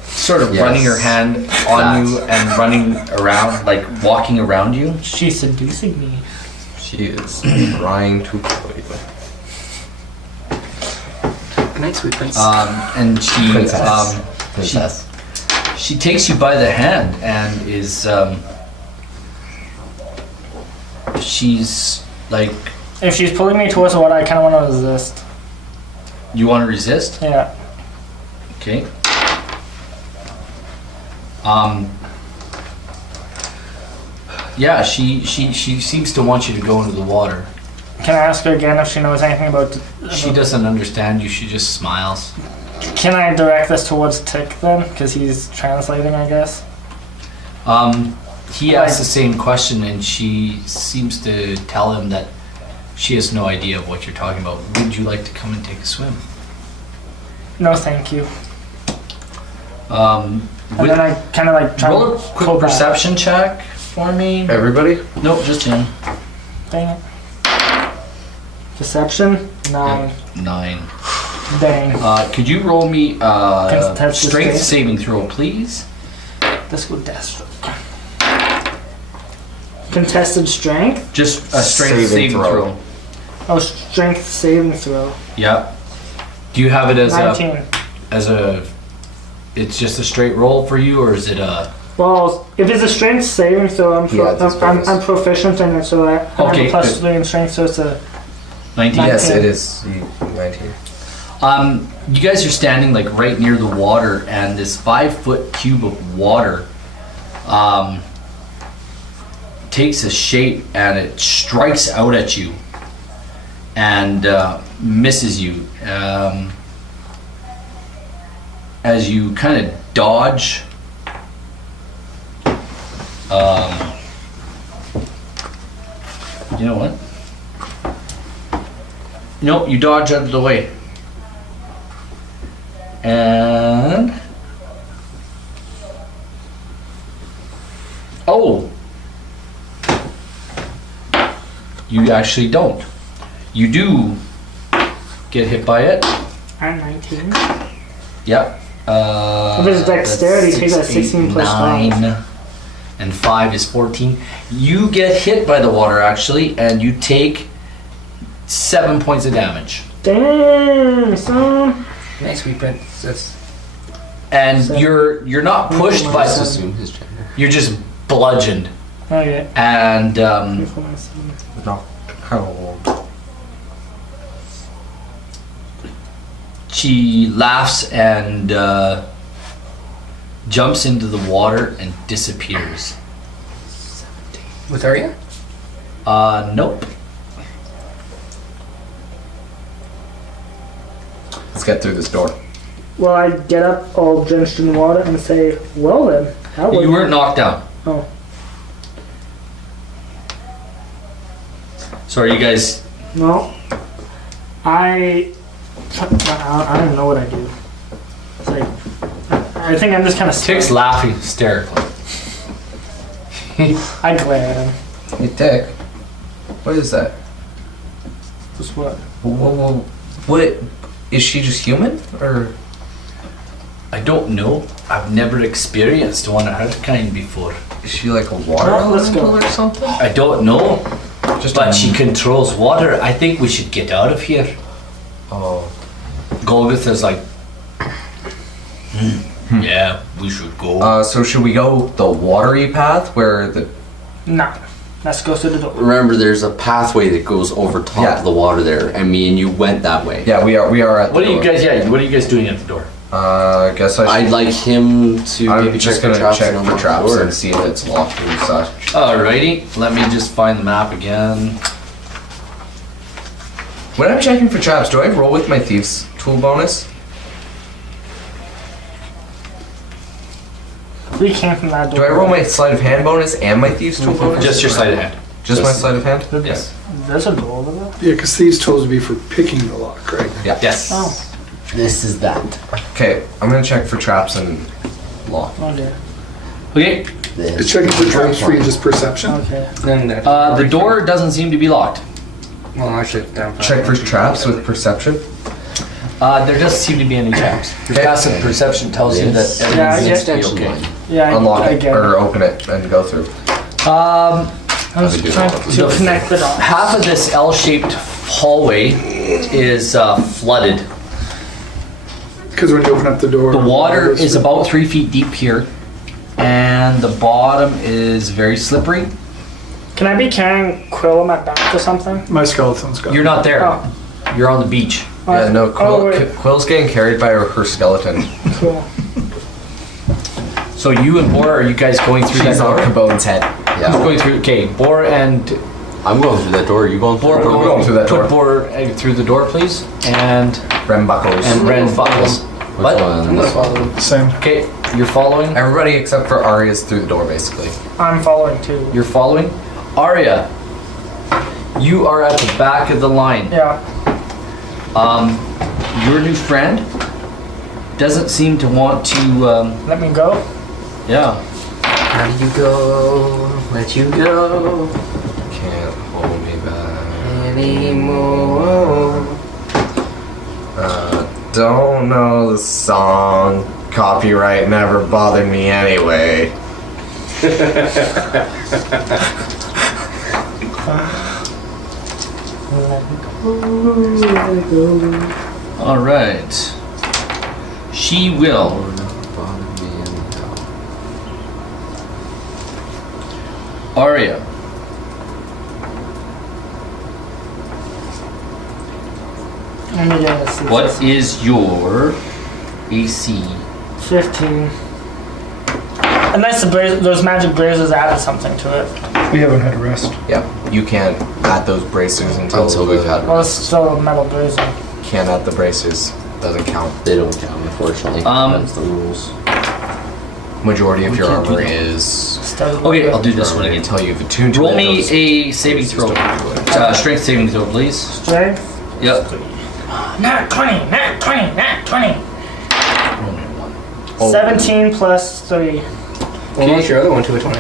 sort of running her hand on you and running around, like walking around you. She's seducing me. She is trying to kill you. Good night, sweet prince. And she Princess. she takes you by the hand and is she's like, If she's pulling me towards what I kind of want to resist. you want to resist? Yeah. Okay. Yeah, she seems to want you to go into the water. Can I ask her again if she knows anything about? She doesn't understand you. She just smiles. Can I direct this towards Tick then? Because he's translating, I guess. he asks the same question, and she seems to tell him that she has no idea of what you're talking about. Would you like to come and take a swim? No, thank you. Um, And then I kind of like try roll a to quick pull back. perception check for me. Everybody? Nope, just him. Dang it. Perception? 9. 9. Dang. Could you roll me Contested strength strength? saving throw, please? Let's go Deathstroke. Contested strength? Just a strength saving throw. Oh, strength saving throw. Yep. Do you have it as 19. it's just a straight roll for you, or is it a? Well, if it's a strength saving throw, I'm proficient in it, so I have Okay, a plus good. 3 in strength, so it's a 19? Yes, 19. it is 19. You guys are standing like right near the water, and this 5-foot cube of water takes a shape and it strikes out at you and misses you. As you kind of dodge, you know what? Nope, you dodge out of the way. And oh, you actually don't. You do get hit by it. I'm 19. Yep. If it's dexterity, take that 16 plus 9, and 5 is 14. You get hit by the water actually, and you take 7 points of damage. Dang, son. Nice, we princess. And Seven. you're not pushed by, Let's assume his gender. you're just bludgeoned. Okay. And No. she laughs and jumps into the water and disappears. With Arya? Nope. Let's get through this door. Well, I get up all drenched in water and say, well then, how was You weren't knocked down. Oh. So are you guys? No. I don't know what I do. It's like, I think I'm just kind of Tick's laughing hysterically. I glare at him. Hey, Dick. What is that? Just what? Whoa. What? Is she just human? Or. I don't know. I've never experienced one of her kind before. Is she like a water Well, let's go. elemental or something? I don't know. Just But she controls water. I think we should get out of here. Oh. Golgotha's like, yeah, we should go. So should we go the watery path where the. Nah. Let's go through the door. Remember, there's a pathway that goes over top Yeah. of the water there, and me and you went that way. Yeah, we are at the What are you door. guys? Yeah, what are you guys doing at the door? I guess I should. I'd like him to I'm maybe just check gonna for traps check and for unlock the traps door. and see if it's locked and such. Alrighty, let me just find the map again. When I'm checking for traps, do I roll with my thieves tool bonus? We came from that door. Do I roll my sleight of hand bonus and my thieves tool bonus? Just your sleight of hand. Just my sleight of hand? Yes. There's a door over there. Yeah, because thieves' tools would be for picking the lock, right? Yeah. Yes. Oh. This is that. Okay, I'm gonna check for traps and lock. Oh dear. Okay. This. Is checking for traps for you just perception? Okay. Then that. The door doesn't seem to be locked. Well, I should down. Check for traps with perception. There doesn't seem to be any traps. Your Okay. passive perception tells you that This. everything Yeah, I seems get- to be okay. Yeah, Unlock I it get or it. open it and go through. I was would do trying that. to connect the dots. Half of this L-shaped hallway is flooded. Because when you open up the door, The water is about 3 feet deep here, and the bottom is very slippery. Can I be carrying Quill on my back or something? My skeleton's gone. You're not there. Oh. You're on the beach. Yeah, no, Oh, wait. Quill's getting carried by her skeleton. Cool. So you and Bor, are you guys going through She's that on door? Cabone's head. Who's Yeah. going through? Okay, Bor and I'm going through that door. You going through Bor, the door? We're going through that door. put Bor through the door, please, and Rem buckles. Ren follows. Which What? one? I'm gonna follow him. Same. Okay, You're following? Everybody except for Arya's through the door, basically. I'm following too. You're following? Arya, you are at the back of the line. Yeah. Your new friend doesn't seem to want to, Let me go. yeah. How do you go? Let you go Can't hold me back. anymore. Don't know the song. Copyright never bothered me anyway. All right. She will. Arya. Let me get this. What is your AC? 15. Unless those magic bracers added something to it. We haven't had a rest. Yeah, you can't add those bracers until We've had Well, it's still a metal bracer. Can't add the bracers. Doesn't count. They don't count, unfortunately. That's the rules. Majority of We your can't do armor that. is. Still Okay, I'll do this one again. Until you've attuned to Roll it, me those a saving bracers throw. don't do it. Strength saving throw, please. Strength. Yep. Nat 20, nat 20, nat 20. Roll me one. Oh. 17 plus 3. Well, what's your other one to a 20?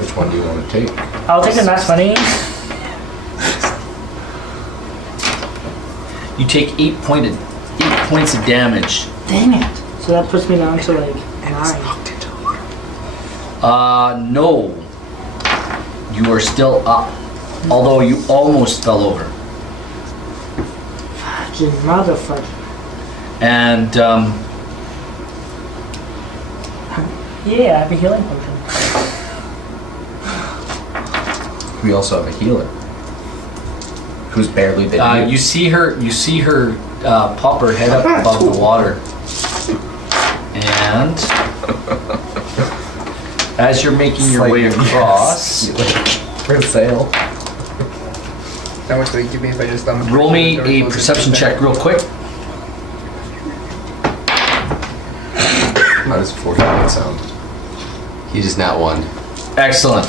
Which one do you want to take? I'll take the nat 20. You take 8 points of damage. Dang it. So that puts me down to like 9. No. You are still up. Although you almost fell over. You motherfucker. And, Yeah, I have a healing potion. We also have a healer. Who's barely been you used. see her pop her head up above the water. And as you're making your way across, For sale. How much would it give me if I just thumb? roll me a perception check real quick. How does 14 sound? He just nat one. Excellent.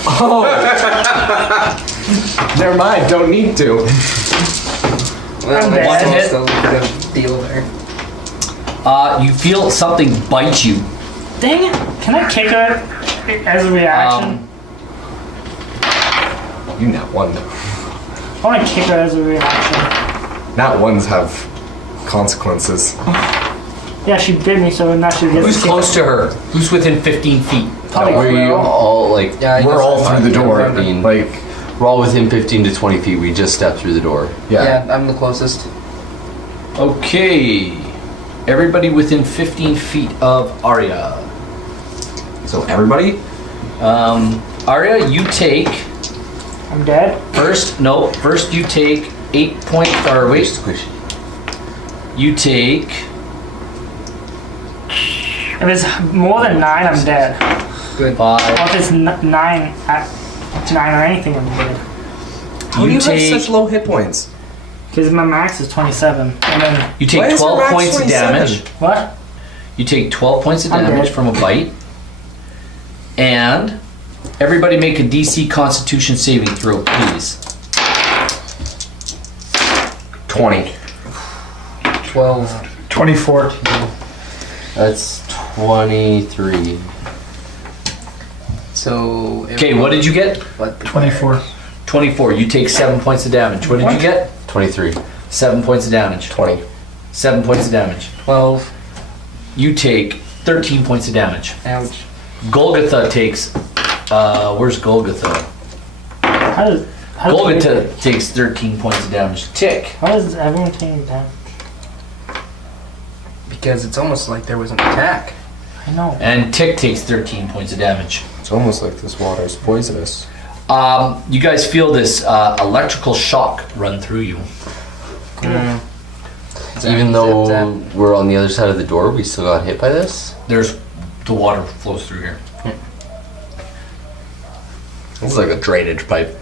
Never mind, don't need to. Well, I'm there's dead. still the deal there. You feel something bite you. Dang it. Can I kick her as a reaction? You nat one. I want to kick her as a reaction. Nat ones have consequences. Yeah, she bit me, so now she gets Who's kicked. close to her? Who's within 15 feet? Probably We're Will. all like, Yeah, I We're guess all I'm through the fine. door. Yeah, I'm Like, we're all within 15 to 20 feet. We just stepped through the door. yeah. I'm the closest. Okay. Everybody within 15 feet of Arya. So everybody? Arya, you take I'm dead. first you take 8 points, or wait, Squishy. you take, If it's more than 9, I'm dead. Good. 5, Or if it's 9 at 9 or anything, I'm dead. How do you you take, have such low hit points? Because my max is 27. And then, you Why take is your 12 max points of 27? damage. what? You take 12 points of I'm damage dead. from a bite. And everybody make a DC Constitution saving throw, please. 20. 12. 24. That's 23. So. Okay, what did you get? What? 24. 24. You take 7 points of damage. What did you get? 23. 7 points of damage. 20. 7 points of damage. 12. You take 13 points of damage. Ouch. Golgotha takes. Where's Golgotha? How does Golgotha takes 13 points of damage. Tick. How is everyone taking damage? Because it's almost like there was an attack. I know. And Tick takes 13 points of damage. It's almost like this water is poisonous. You guys feel this electrical shock run through you. Even though we're on the other side of the door, we still got hit by this? There's the water flows through here. It's like a drainage pipe.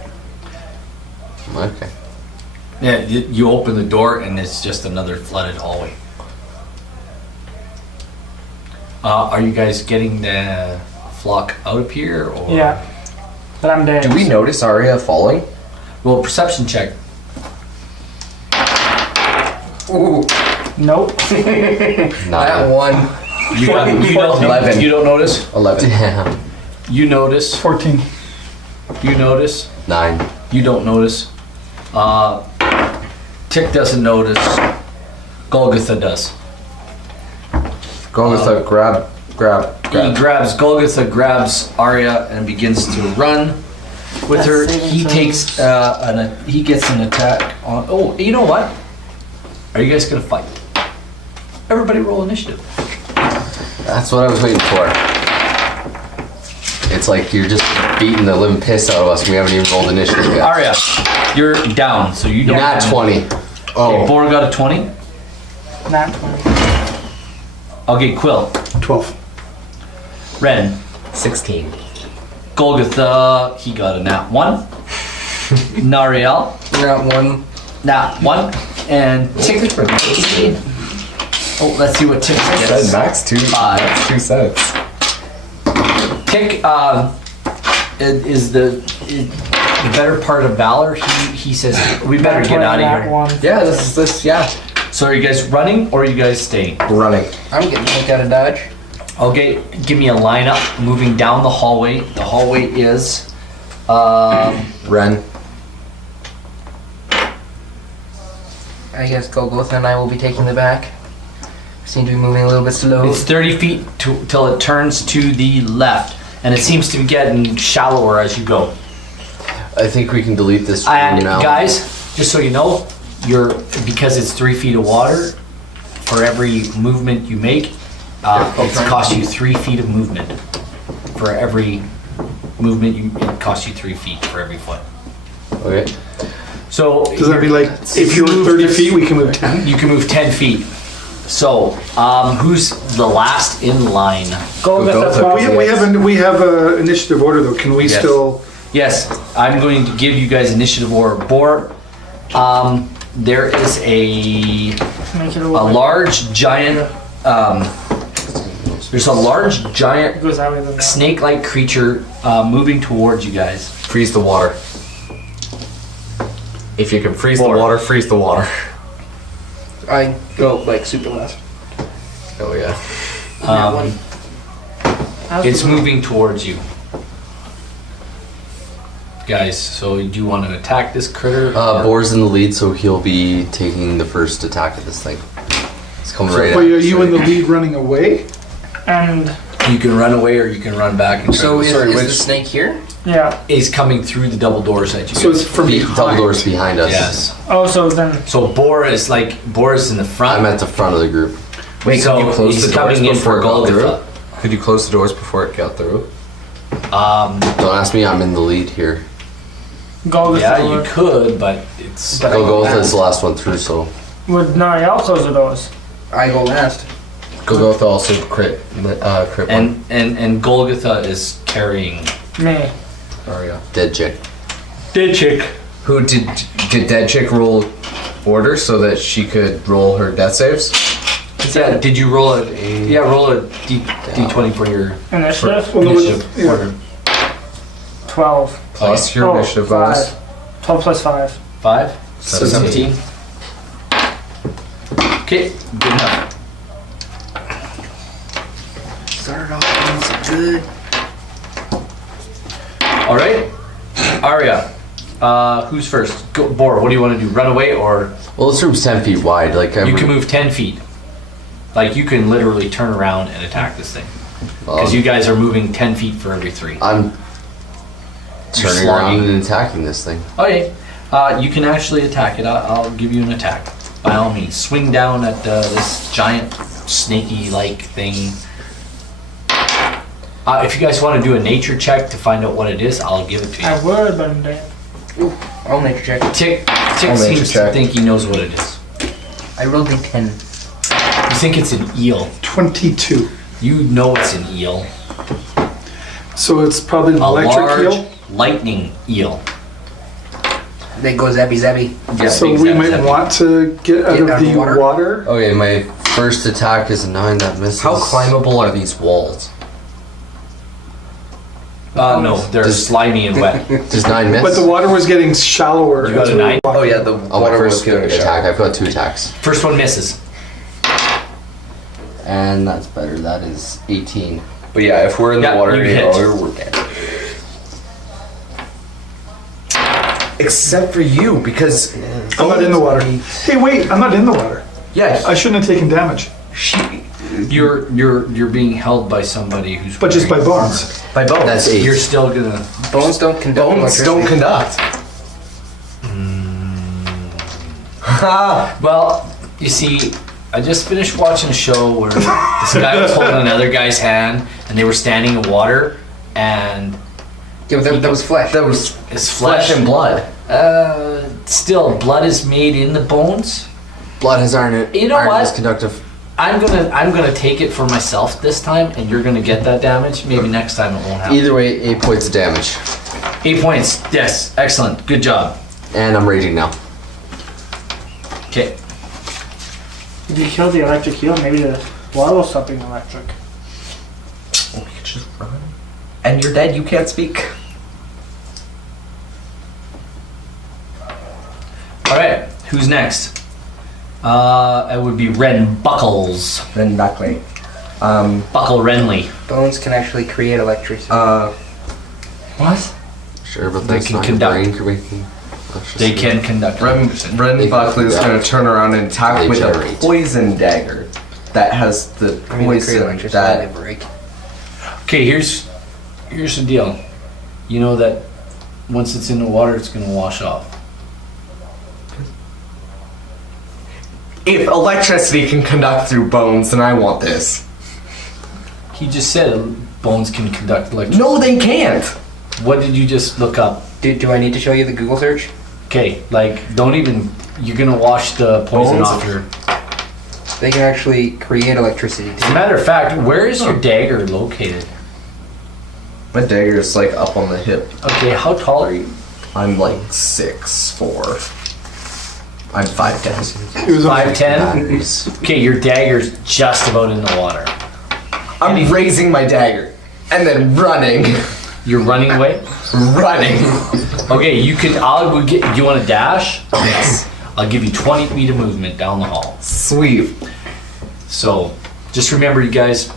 Okay. Yeah, you open the door and it's just another flooded hallway. Are you guys getting the flock out of here? Or? Yeah. But I'm dead. Do we notice Arya falling? Roll a perception check. Ooh, Nope. that 9. one. You don't 11. You don't notice? 11. Damn. You notice? 14. You notice? 9. You don't notice? Tick doesn't notice. Golgotha does. Golgotha, grab. Golgotha grabs Arya and begins to run with her. He takes he gets an attack on. Oh, you know what? Are you guys gonna fight? Everybody roll initiative. That's what I was waiting for. It's like you're just beating the living piss out of us. We haven't even rolled initiative yet. Arya, you're down, so you don't. Not 20. Okay, Oh, Bor got a 20. Not 20. Okay, Quill, 12. Ren, 16. Golgotha, he got a nat 1. Nariel, Not one. nat 1. And Tick. Oh, let's see what Tick gets. Max 2. 5. 2 sets. Tick is the better part of valor. He says we better get out of That here. one. Yeah, this, yeah. So are you guys running or are you guys staying? Running. I'm getting kicked out of Dodge. Okay, give me a lineup moving down the hallway. The hallway is Ren. I guess Golgotha and I will be taking the back. Seem to be moving a little bit slow. it's 30 feet till it turns to the left, and it seems to be getting shallower as you go. I think we can delete this room And now. guys, just so you know, because it's 3 feet of water, for every movement you make, it's cost you 3 feet of movement. For every movement, it costs you 3 feet for every foot. Okay. So Does that mean like if you were 30 feet, we can move 10? you can move 10 feet. So who's the last in line? Golgotha. Golgotha. We have a initiative order though. Can we Yes. still? Yes, I'm going to give you guys initiative order. Bor, there is a Make it a little large giant. There's a large giant It goes that way. Then that. snake-like creature moving towards you guys. Freeze the water. If you can freeze Four. the water, freeze the water. I go like super left. Oh yeah. It's moving towards you, guys. So do you want to attack this critter? Bor's in the lead, so he'll be taking the first attack at this thing. It's coming right Wait, at are you in the lead running away? And You can run away or you can run back. And So is sorry, the which snake here? yeah. is coming through the double doors that you So guys. it's from behind. Double doors behind us. Yes. Oh, so then So Bor is in the front. I'm at the front of the group. Wait, so could you close he's the doors coming in before for it got through? Golgotha. Could you close the doors before it got through? Don't ask me, I'm in the lead here. Golgotha Yeah, you would, could, but it's. But I go Golgotha is last. the last one through, so. would Nariel close the doors? I go last. Golgotha also crit one. And Golgotha is carrying. Me. Arya. Dead chick. Dead chick. Who did Dead Chick roll order so that she could roll her death saves? Yeah, did you roll a? Yeah, roll a d20 for your Initiative? Well, no, initiative yeah. order. 12. Plus your initiative bonus. 5. 12 plus 5. 5? 17. Okay, good enough. Started off good. All right, Arya. Who's first? Go, Bor, what do you want to do? Run away or Well, this room's 10 feet wide. Like, you can move 10 feet? Like you can literally turn around and attack this thing because you guys are moving 10 feet for every 3. I'm turning around slogging. and attacking this thing. Okay, you can actually attack it. I'll give you an attack. By all means, swing down at this giant snaky-like thing. If you guys want to do a nature check to find out what it is, I'll give it to you. I would, but I'm dead. I'll nature check. Tick I'll nature seems to check. think he knows what it is. I rolled a 10. You think it's an eel. 22. You know it's an eel. So it's probably an A electric large eel. lightning eel. They go zabby zabby. Yeah, So big we zap, might zap. want to get out Get of the water. Okay, my First attack is a 9, that misses. How climbable are these walls? No, they're Does- slimy and wet. Does 9 miss? But the water was getting shallower. You got as a we were 9? walking. Oh yeah, the On my water was first getting a attack, shock. I've got 2 attacks. First one misses. And that's better, that is 18. But yeah, if we're in the Yeah, water, you you hit. know, we're dead. Except for you, because I'm not in the water. Hey, wait, I'm not in the water. yeah, I shouldn't have taken damage. You're being held by somebody who's. But just by wearing bones. by bones. That's 8. You're still gonna. Bones don't conduct Bones don't electricity. conduct. Ha! Well, you see, I just finished watching a show where this guy was holding another guy's hand, and they were standing in water, and Yeah, but that was flesh. That was his flesh flesh. and blood. Still, blood is made in the bones. Blood has iron. You know iron what? is conductive. I'm gonna take it for myself this time, and you're gonna get that damage. Maybe next time it won't happen. Either way, 8 points of damage. 8 points. Yes, excellent. Good job. And I'm raging now. Okay. If you kill the electric heal, maybe the water will stop being electric. We could just run. And you're dead. You can't speak. All right. Who's next? It would be Ren Buckles. Then back way. Buckle Renly. Bones can actually create electricity. What? Sure, but They that's can not conduct. your brain can make me- that's just- They can conduct Ren electricity. Buckley is going to turn around and attack They with a generate. poison dagger that has the I mean, they create poison electricity. that. They break. Okay, here's the deal. You know that once it's in the water, it's gonna wash off. If electricity can conduct through bones, then I want this. He just said bones can conduct electricity. No, they can't. What did you just look up? Do I need to show you the Google search? Okay, like don't even. You're gonna wash the poison Bones? off your. They can actually create electricity. As a matter of fact, where is your dagger located? My dagger is like up on the hip. Okay, how tall are you? I'm like 6'4". I'm 5'10". It was 5'10". Batteries. Okay, your dagger's just about in the water. I'm raising my dagger and then running, You're running away. running. Okay, you can. I'll get. Do you want to dash? Yes. I'll give you 20 feet of movement down the hall. Sweet. So, just remember, you guys.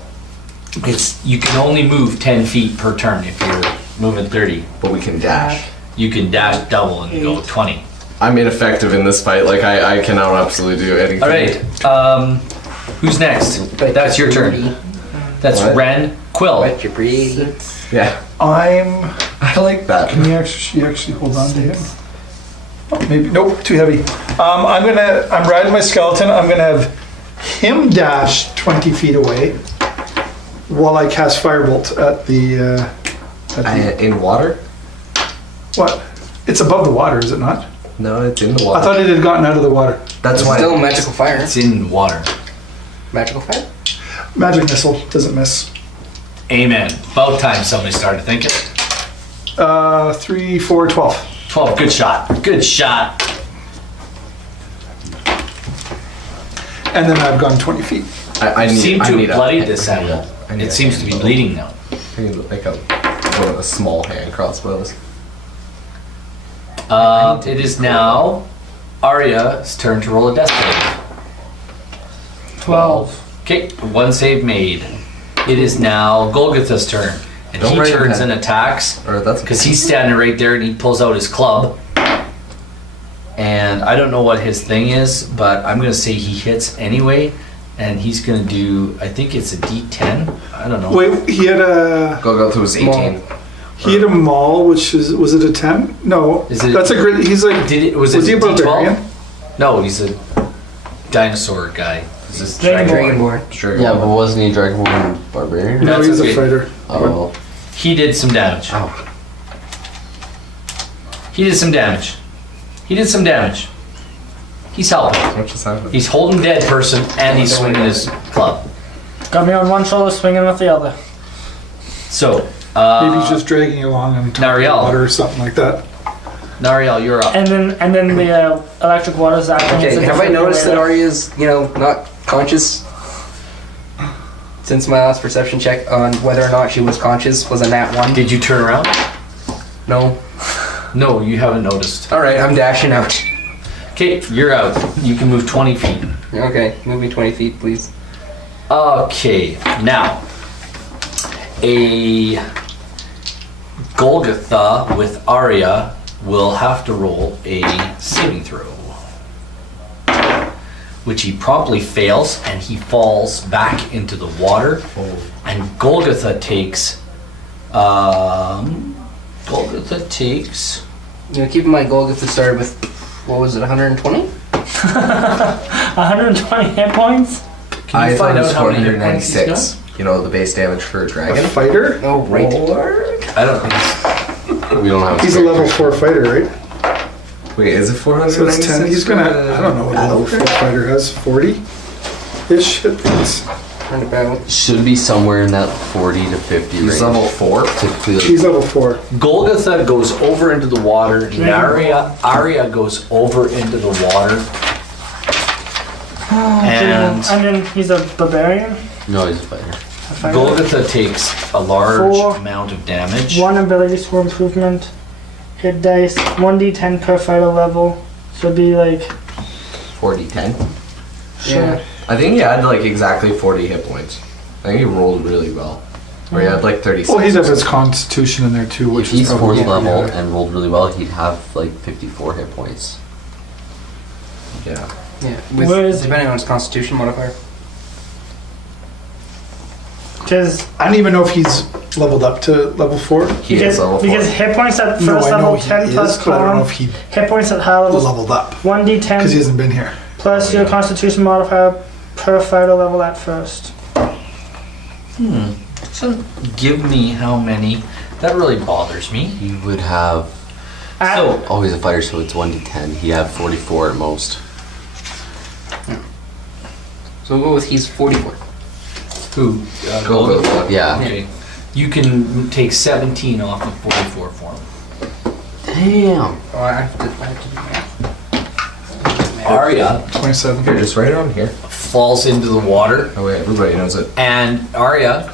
It's you can only move 10 feet per turn if you're moving 30. But we can dash. You can dash double and go 20. I'm ineffective in this fight. Like I cannot absolutely do anything. All right. Who's next? That's your turn. That's What? Ren Quill. What you're breathing. Yeah, I'm. I like that. Can you actually hold on to him? Oh, maybe nope, too heavy. I'm riding my skeleton. I'm gonna have him dash 20 feet away while I cast firebolt at the. In water? What? It's above the water, is it not? No, it's in the I water. thought it had gotten out of the water. That's It's why. still magical fire. It's in water. Magical fire? Magic missile doesn't miss. Amen. About time somebody started thinking. 3, 4, 12. 12. Good shot. Good shot. And then I've gone 20 feet. I need. Seem I to need have bloodied a, this I need animal. a- I need It a seems to be hand bleeding now. I need like one of the small hand crossbows. It is now Arya's turn to roll a death save. 12. Okay, one save made. It is now Golgotha's turn. And Don't he write turns that. and attacks. Or that's Because he's standing right there and he pulls out his club. And I don't know what his thing is, but I'm going to say he hits anyway. And he's going to do, I think it's a D10. I don't know. Wait, he had a Golgotha was 18. maul, which was it a 10? No, Is it- that's a great. He's like. Did it, was he it a D12? barbarian? No, he's a dinosaur guy. Is this Dragonborn. Sure. Yeah, but wasn't he Dragonborn Barbarian? No, That's he's okay. a fighter. Oh. He did some damage. Oh. He did some damage. He did some damage. He's helping. What just happened? He's holding dead person and he's swinging his club. Got me on one shoulder, swinging with the other. Maybe So, he's just dragging you along on top of the Nariel. water or something like that. Nariel, you're up. And then the electric water is acting as Okay, a have I different noticed that way Arya's, not conscious? Since my last perception check on whether or not she was conscious was a nat 1. Did you turn around? No. No, you haven't noticed. Alright, I'm dashing out. Okay, you're out. You can move 20 feet. Okay, move me 20 feet, please. Okay, now a Golgotha with Arya will have to roll a saving throw, which he promptly fails, and he falls back into the water. And Golgotha takes. You know, keep in mind, Golgotha started with, what was it, 120? 120 hit points. Can you I thought find it was out how many hit points he's 496. You know, the base damage for a A dragon. fighter? Oh, right. got? I don't think. We don't have. He's a level 4 fighter, right? Wait, is it So 496? it's 10. He's gonna. I don't know what a level 4 fighter has. 40-ish hit points. Turn about. Should be somewhere in that 40 to 50 range. He's level 4. Typically, He's level 4. Golgotha goes over into the water. And Arya goes over into the water. And And then he's a barbarian. no, he's a fighter. A fighter. Golgotha takes a large 4. amount of damage. 1 ability score improvement. Hit dice. 1d10 per fighter level. So it'd be like. 40-10. Sure. Yeah. I think he had like exactly 40 hit points. I think he rolled really well. Or he had like 36. Well, he'd have his constitution in there too, which If is he's probably 4th level yeah. and rolled really well, he'd have like 54 hit points. Yeah. Yeah, Where is- depending on his constitution modifier. Because I don't even know if he's leveled up to level 4. He is level 4. because hit points at No, first I know level he 10 is, plus but I don't know con. if he Hit points at high levels leveled up because he 1d10 hasn't been here. plus your constitution modifier per fighter level at first. So give me how many. That really bothers me. He would have. At, So Oh, he's a fighter, so it's 1d10. He'd have 44 at most. So we'll go with he's 44. who? Golgotha. Yeah. Okay. You can take 17 off of 44 for him. Damn. Oh, I have to do math. Arya 27. Here, just write it on here. falls into the water, Oh wait, everybody knows it. and Arya,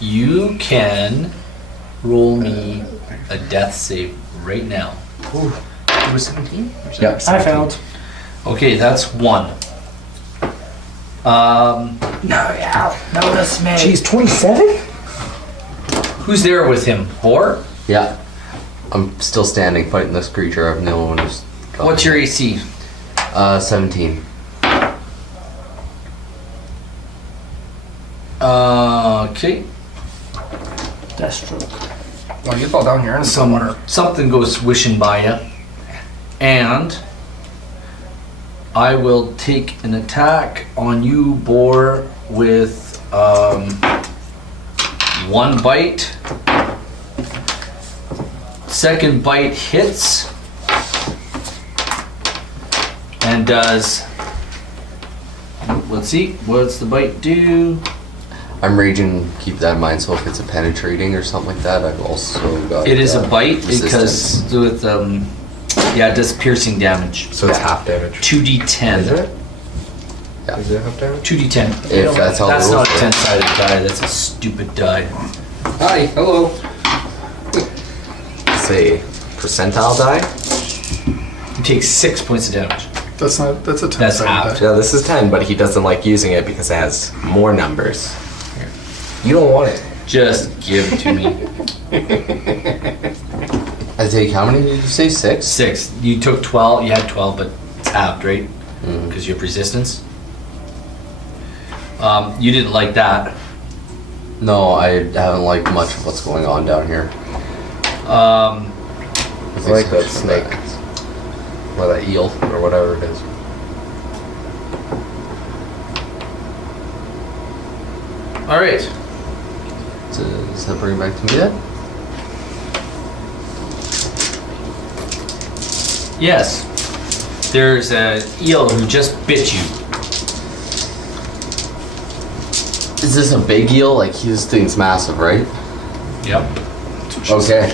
you can roll me a death save right now. It was 17? Yep. I failed. Okay, that's 1. Notice me. Jeez, 27? Who's there with him? Boar? Yeah. I'm still standing fighting this creature. I've no one who's. What's your AC? 17. Okay. Deathstroke. Oh, you fall down here. And Something goes swishing by you, and I will take an attack on you, Boar, with 1 bite. Second bite hits and does. Let's see, what's the bite do? I'm raging. Keep that in mind. So if it's a penetrating or something like that, I've also got. It is a bite resistance. because with yeah, it does piercing damage. So it's half damage. 2d10. Is it? Yeah. Is it half damage? 2d10. If that's how the That's rules not a work. 10-sided die. That's a stupid die. Hi, hello. Say percentile die? You take 6 points of damage. That's not. That's a 10. That's half. Yeah, this is 10, but he doesn't like using it because it has more numbers. You don't want it. Just give it to me. I take how many did you say? 6? 6. You took 12. You had 12, but it's halved, right? Mhm. Because you have resistance. You didn't like that. No, I haven't liked much of what's going on down here. I like that snake. Or that eel, or whatever it is. All right. So, does that bring it back to me then? Yes. There's an eel who just bit you. Is this a big eel? Like, this thing's massive, right? Yep. Okay.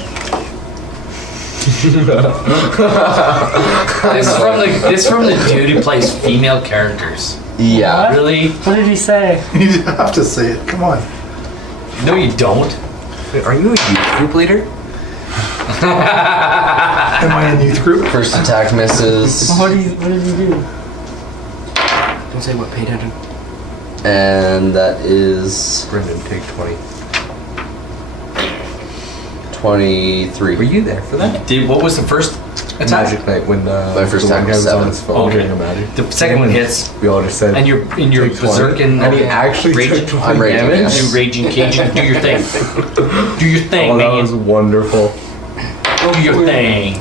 This from the dude who plays female characters. Yeah. What? Really? What did he say? You have to say it. Come on. No, you don't. Wait, are you a youth group leader? Am I in youth group? First attack misses. What did you do? Don't say what. Pay attention. And that is Brendan, take 20. 23. Were you there for that? What was the first attack? Magic Night when My first the one attack guy was was on 7. his phone Okay. getting a magic. The second one hits, We all just said. and you're in your Take 20. berserking. And he actually raging. took I'm raging, damage. yes. You raging Cajun. Do your thing. Do your thing, Oh, that man. was wonderful. Do your thing.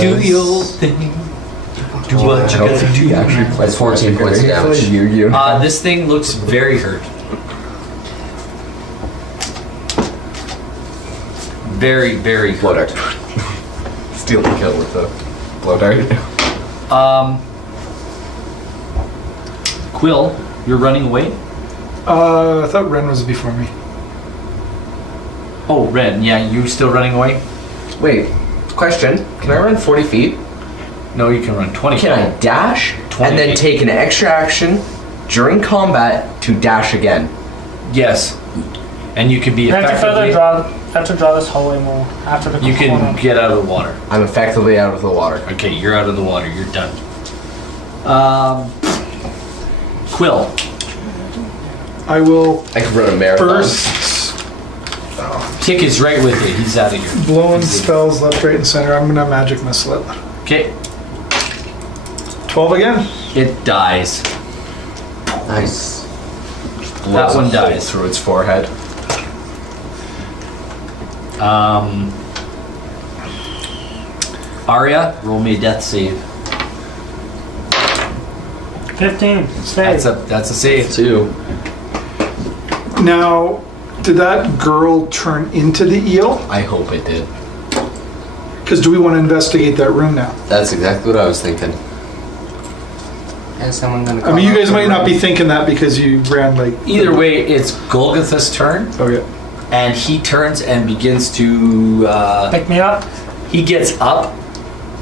Do your thing. Do what you gotta do. He actually That's 14 points of He damage. played Yu-Gi-Oh. This thing looks very hurt. Very, very Blow hurt. dart. Steal the kill with the blow dart. Quill, you're running away? I thought Ren was before me. Oh, Ren, yeah, you still running away? Wait, question. Can I run 40 feet? No, you can run 20 Can I feet. dash 20 and then feet. take an extra action during combat to dash again? Yes. And you can be You have to effectively... draw this hallway more after the You can corner. get out of the water. I'm effectively out of the water. Okay, you're out of the water. You're done. Quill. I will I could run a marathon. burst Tick is right with you. He's out of here. blowing spells left, right, and center. I'm gonna magic missile it. Okay. 12 again. It dies. Nice. That one Blows a hole dies. through its forehead. Arya, roll me a death save. 15. Stay. That's a save. 2. Now, did that girl turn into the eel? I hope it did. Because do we want to investigate that room now? That's exactly what I was thinking. Is someone gonna? I mean, you guys might not be thinking that because you ran like. Either way, it's Golgotha's turn, Okay. and he turns and begins to. Pick me up. He gets up,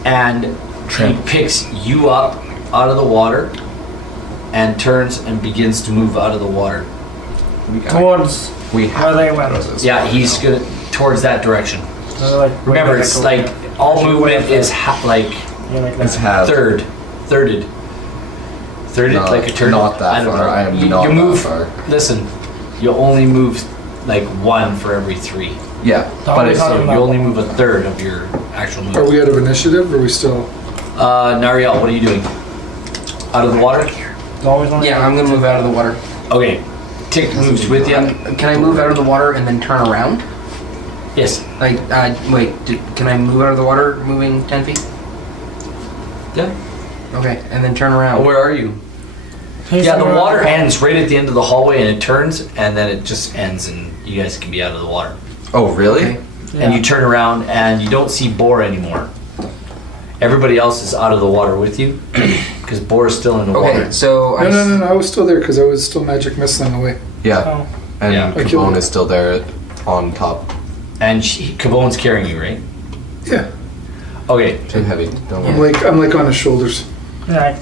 and he picks you up out of the water, and turns and begins to move out of the water. Towards We where they went. Yeah, he's gonna towards that direction. They're like, Remember, right it's back like all movement is thirded, It's half. thirded, No, like a turtle. not that don't far. know. I am you, not you that move. far. Listen, you only move like one for every 3. Yeah, But it's- So you only move a third of your actual Are move. we out of initiative? Or are we still? Nariel, what are you doing? Out of the water? There's always only Yeah, I'm gonna move out of the water. Okay. Tick moves with you. Can I move out of the water and then turn around? Yes. Like, wait. Can I move out of the water, moving 10 feet? Yeah. Okay, and then turn around. Where are you? He's Yeah, the around. water ends right at the end of the hallway, and it turns, and then it just ends, and you guys can be out of the water. Oh, really? Okay. And you turn around, and you don't see Boar anymore. Everybody else is out of the water with you, because Boar is still in the Okay, water. so No. I was still there because I was still magic missiling away. Yeah. Oh. And Yeah. I killed Capone him. is still there on top. And Kavone's carrying you, right? Yeah. Okay. Too heavy. Don't I'm worry. like on his shoulders. Yeah.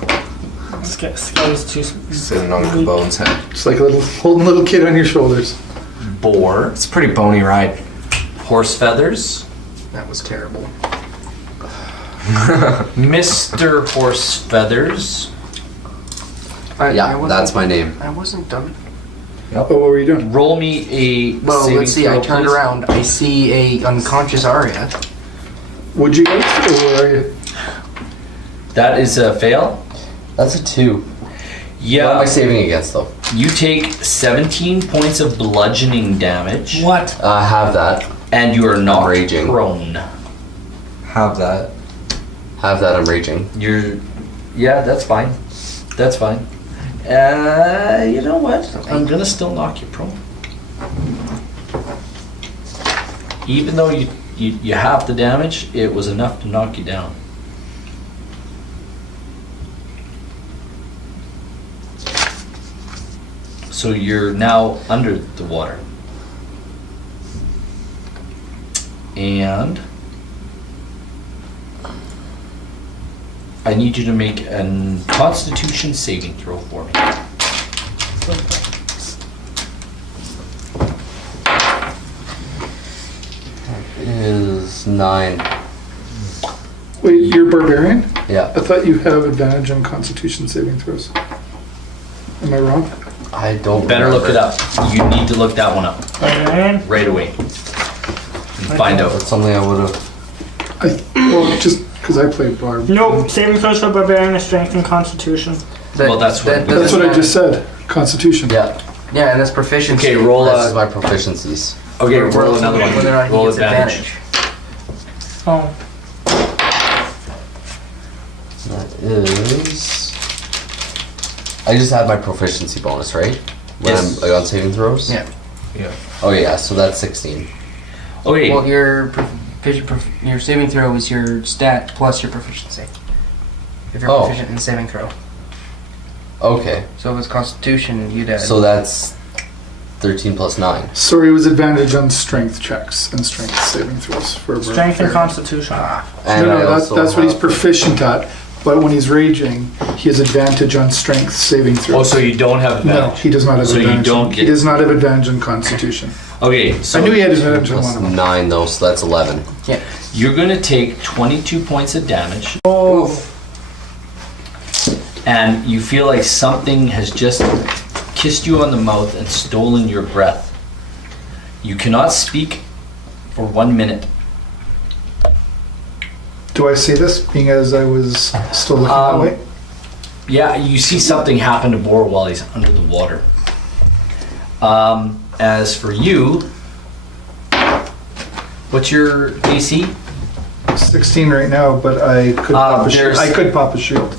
Skelly's too. Sitting on Capone's head. It's like a little holding a little kid on your shoulders. Boar, It's a pretty bony ride. Horse Feathers, that was terrible. Mr. Horse Feathers, I Yeah, wasn't- that's my name. I wasn't done. Oh, what were you doing? roll me a Well, saving let's see. I throw, turned please. around. I see a unconscious Arya. Would you guys? Or where are you? That is a fail. That's a 2. What am Yeah, I saving against though? you take 17 points of bludgeoning damage, What? I have that. and you are not Raging. prone. Have that. Have that. I'm raging. Yeah, that's fine. That's fine. You know what? I'm gonna still knock you prone. Even though you have the damage, it was enough to knock you down. So you're now under the water. And I need you to make a Constitution saving throw for me. Is 9. Wait, you're barbarian? Yeah. I thought you have advantage on Constitution saving throws. Am I wrong? I don't Better look it remember. up. You need to look that one up Barbarian? right away. And find out. That's something I would have. Well, just because I played barb. Nope. Saving throws for barbarian is strength and constitution. Well, that's what- That's what I just said. Constitution. Yeah. Yeah, and that's proficiency. Okay, roll This is a. my proficiencies. Okay, Or roll another one. Whether or not he Roll gets advantage. Oh. That is. I just had my proficiency bonus, right? When Yes. I'm on saving throws? Yeah. Oh, yeah, so that's 16. Okay. Well, your saving throw is your stat plus your proficiency. If you're Oh. proficient in saving throw. Okay, So if it's Constitution, you'd add. so that's 13 plus 9. Sorry, it was advantage on strength checks and strength saving throws for a Strength and barbarian. constitution. And no, I that's also what he's have- proficient at. But when he's raging, he has advantage on strength saving throws. Oh, so you don't have No, advantage? he does not have So you advantage. don't He get- does not have advantage on Constitution. Okay, so I knew he had advantage on Plus one of them. 9 though, so that's 11. you're gonna take 22 points of damage, Oh. and you feel like something has just kissed you on the mouth and stolen your breath. You cannot speak for 1 minute. Do I see this, being as I was still looking that way? Yeah, you see something happen to Bor while he's under the water. As for you, what's your AC? 16 right now, but I could pop a shield. there's- I could pop a shield.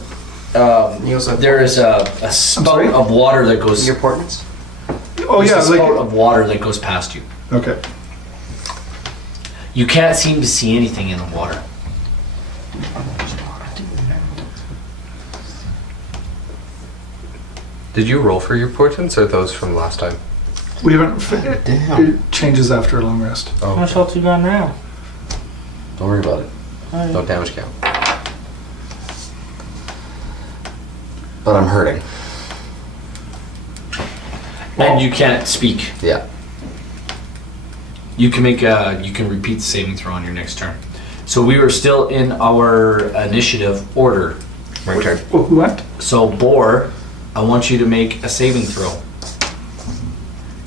You also have There is a spout sorry? of water that goes. your portents. Oh there's yeah, a spout like of water that goes past you. okay. You can't seem to see anything in the water. Did you roll for your portents or those from last time? We haven't. Damn. It changes after a long rest. How much health you got now? Don't worry about it. Alright. No damage count. But I'm hurting. And you can't speak. Yeah. You can you can repeat the saving throw on your next turn. So we were still in our initiative order. My turn. Oh, who went? So Bor, I want you to make a saving throw.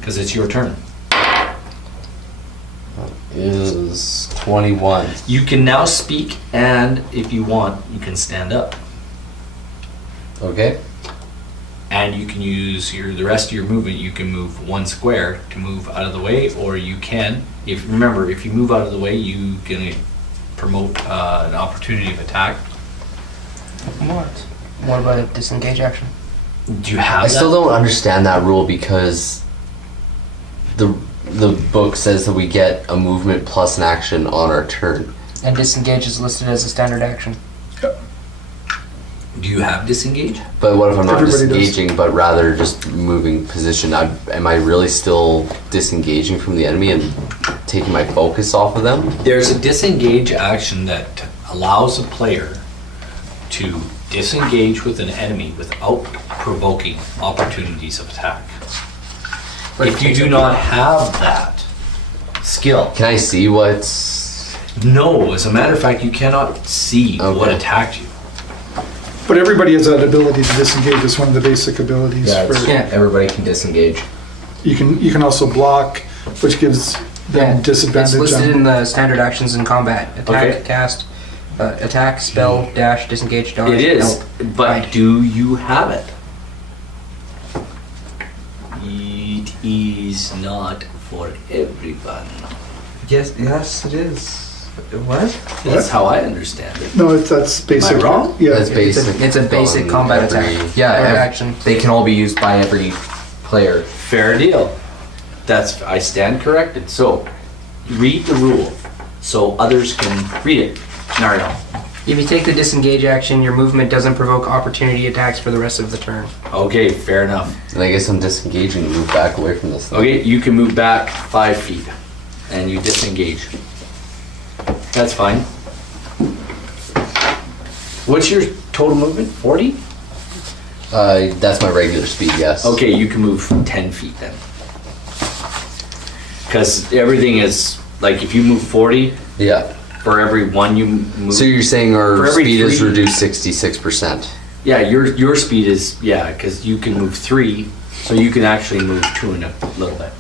Because it's your turn. Is 21. You can now speak, and if you want, you can stand up. Okay. And you can use the rest of your movement. You can move 1 square to move out of the way, or you can, if you move out of the way, you can promote an opportunity of attack. What? What about a disengage action? Do you have I still that? don't understand that rule because the book says that we get a movement plus an action on our turn. And disengage is listed as a standard action. Do you have disengage? But what if I'm not Everybody does. disengaging, but rather just moving position? Am I really still disengaging from the enemy and taking my focus off of them? There's a disengage action that allows a player to disengage with an enemy without provoking opportunities of attack. If you do not have that skill, Can I see what's... no, as a matter of fact, you cannot see what Okay. attacked you. But everybody has that ability to disengage. It's one of the basic abilities. Yeah, for, everybody can disengage. You can also block, which gives them disadvantage. It's listed on, in the standard actions in combat. Attack, Okay. cast, attack, spell, dash, disengage, dodge. It is, help, but hide. do you have it? It is not for everyone. Yes, it is. What? That's how I understand it. no, that's basic. wrong? Yeah. That's basic. It's a basic on combat every- attack. Yeah, Or ev- action. They can all be used by every player. Fair deal. I stand corrected. So, read the rule so others can read it. Nario. If you take the disengage action, your movement doesn't provoke opportunity attacks for the rest of the turn. Okay, fair enough. And I guess I'm disengaging to move back away from this thing. Okay, you can move back 5 feet and you disengage. That's fine. What's your total movement? 40? That's my regular speed, yes. Okay, you can move 10 feet then. Because everything is, like, if you move 40, Yeah. for every one you move... So you're saying For our every speed is 3 reduced 66%. Yeah, your speed is, yeah, because you can move 3, so you can actually move 2 and a little bit.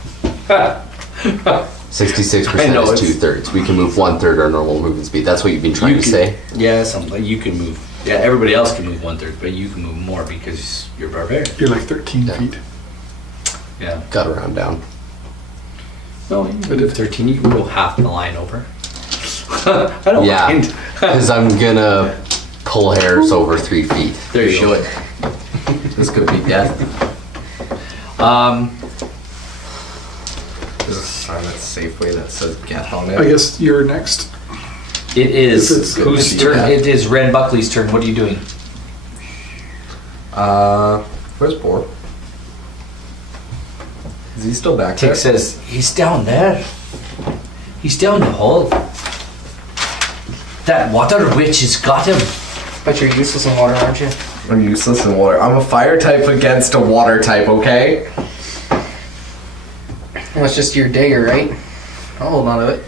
66% I know, is it's- 2/3. We can move 1/3 our normal movement speed. That's what you've been trying You to can- say? Yeah, something like you can move. Yeah, everybody else can move 1/3, but you can move more because you're barbarian. You're like 13 Yeah. feet. Yeah. Got to round down. No, you can move 13. You can go half the line over. I don't Yeah. mind. Because I'm gonna pull hairs over 3 feet. There you go. This could be death. There's a sign at Safeway that says "Get on it." I guess you're next. It is It's good whose to see turn? that. It is Ren Buckley's turn. What are you doing? Where's Boar? Is he still back there? Tick says he's down there. He's down the hole. That water witch has got him. But you're useless in water, aren't you? I'm useless in water. I'm a fire type against a water type, okay? Well, it's just your dagger, right? I'll hold on to it.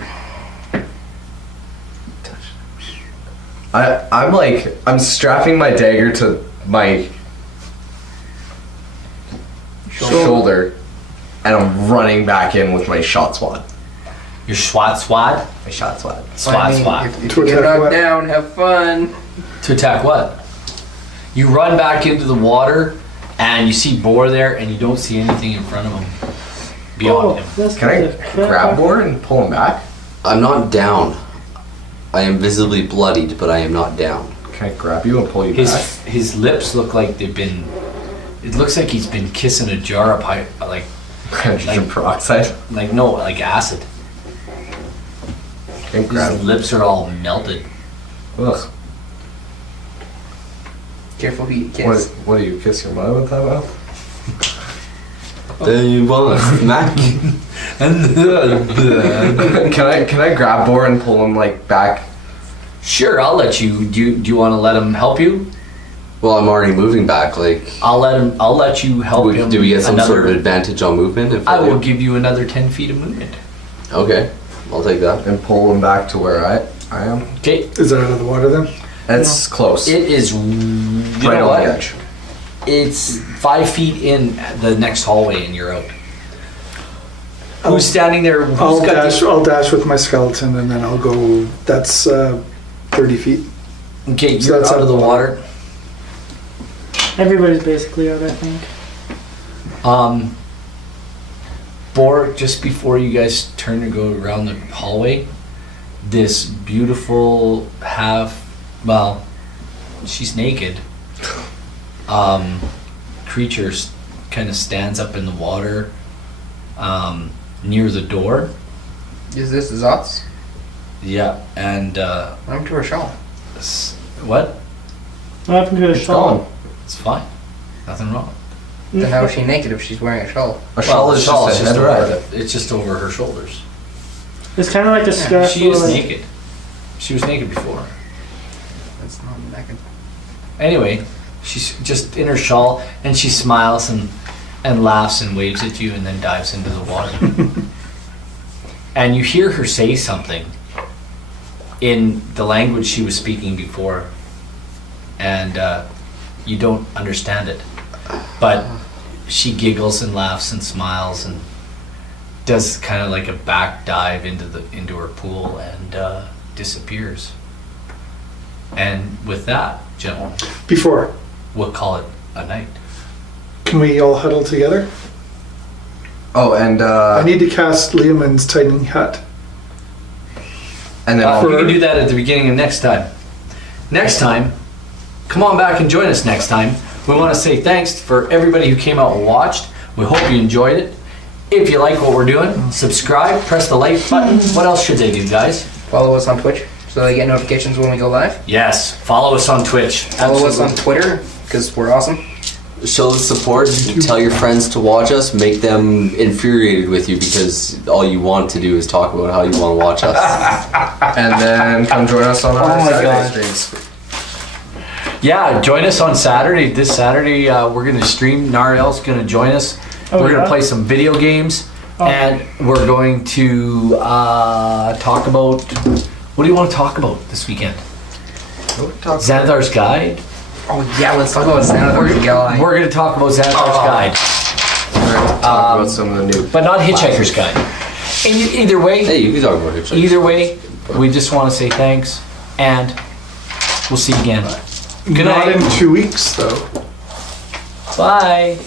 I'm strapping my dagger to my shoulder, and I'm running back in with my shot swat. Your swat. My shot swat. Swat. If To you get attack knocked what? down, have fun. To attack what? You run back into the water and you see Boar there and you don't see anything in front of him. Beyond him. That's Can I good. grab Boar and pull him back? I'm not down. I am visibly bloodied, but I am not down. Can I grab you and pull you back? His lips look like they've been. It looks like he's been kissing a jar of Hydrogen peroxide. like acid. Can I grab His him? lips are all melted. Ugh. Careful who you kiss. What do you kiss your mother with that mouth? They want smack. Can I grab Boar and pull him like back? Sure, I'll let you. Do you want to let him help you? Well, I'm already moving back. Like, I'll let you help him. do we get some sort of another- advantage on movement? If I do? will give you another 10 feet of movement. Okay, I'll take that. And pull him back to where I am? Okay. Is that out of the water then? That's close. It is. You right know on what? the edge. It's 5 feet in the next hallway and you're out. Who's standing there? Who's I'll got dash. I'll dash with my skeleton, and then I'll go. That's 30 feet. Okay, So you're that's out of the water. Everybody's basically out, I think. Boar, just before you guys turn to go around the hallway, this beautiful she's naked, creature kind of stands up in the water near the door. Is this Zot's? Yeah, and I'm to her shawl. what? What happened to his It's shawl? gone. It's fine. Nothing wrong. Then how is she naked if she's wearing a shawl? A shawl is shawl just a is head over wrap. it's just over her shoulders. It's kind of like the scarf. She is like, naked. She was naked before. That's not naked. Anyway, she's just in her shawl and she smiles and laughs and waves at you and then dives into the water. And you hear her say something in the language she was speaking before, and you don't understand it. But she giggles and laughs and smiles and does kind of like a back dive into her pool and disappears. And with that, gentlemen, Before, we'll call it a night. can we all huddle together? Oh, and I need to cast Leomund's tiny hut. and then We can do that at the beginning of next time. Next time, come on back and join us next time. We want to say thanks for everybody who came out and watched. We hope you enjoyed it. If you like what we're doing, subscribe, press the like button. What else should they do, guys? Follow us on Twitch so they get notifications when we go live. Yes, follow us on Twitch. Follow us on Twitter because we're awesome. Show the support. Tell your friends to watch us. Make them infuriated with you because all you want to do is talk about how you want to watch us. and then come join us on our Oh my Saturday God. streams. Yeah, join us on Saturday. This Saturday, we're going to stream. Nariel's going to join us. Oh, We're going yeah? to play some video games. Oh. And we're going to talk about... What do you want to talk about this weekend? Xanthar's Guide. Oh yeah, let's talk about Xanathar's Guide. We're going to talk about Xanthar's Guide. We're gonna talk about some of the new. But not Hitchhiker's Guide. Either way... Hey, you can talk about it. Either way, we just want to say thanks, and we'll see you again. Good Not night. in 2 weeks, though. Bye.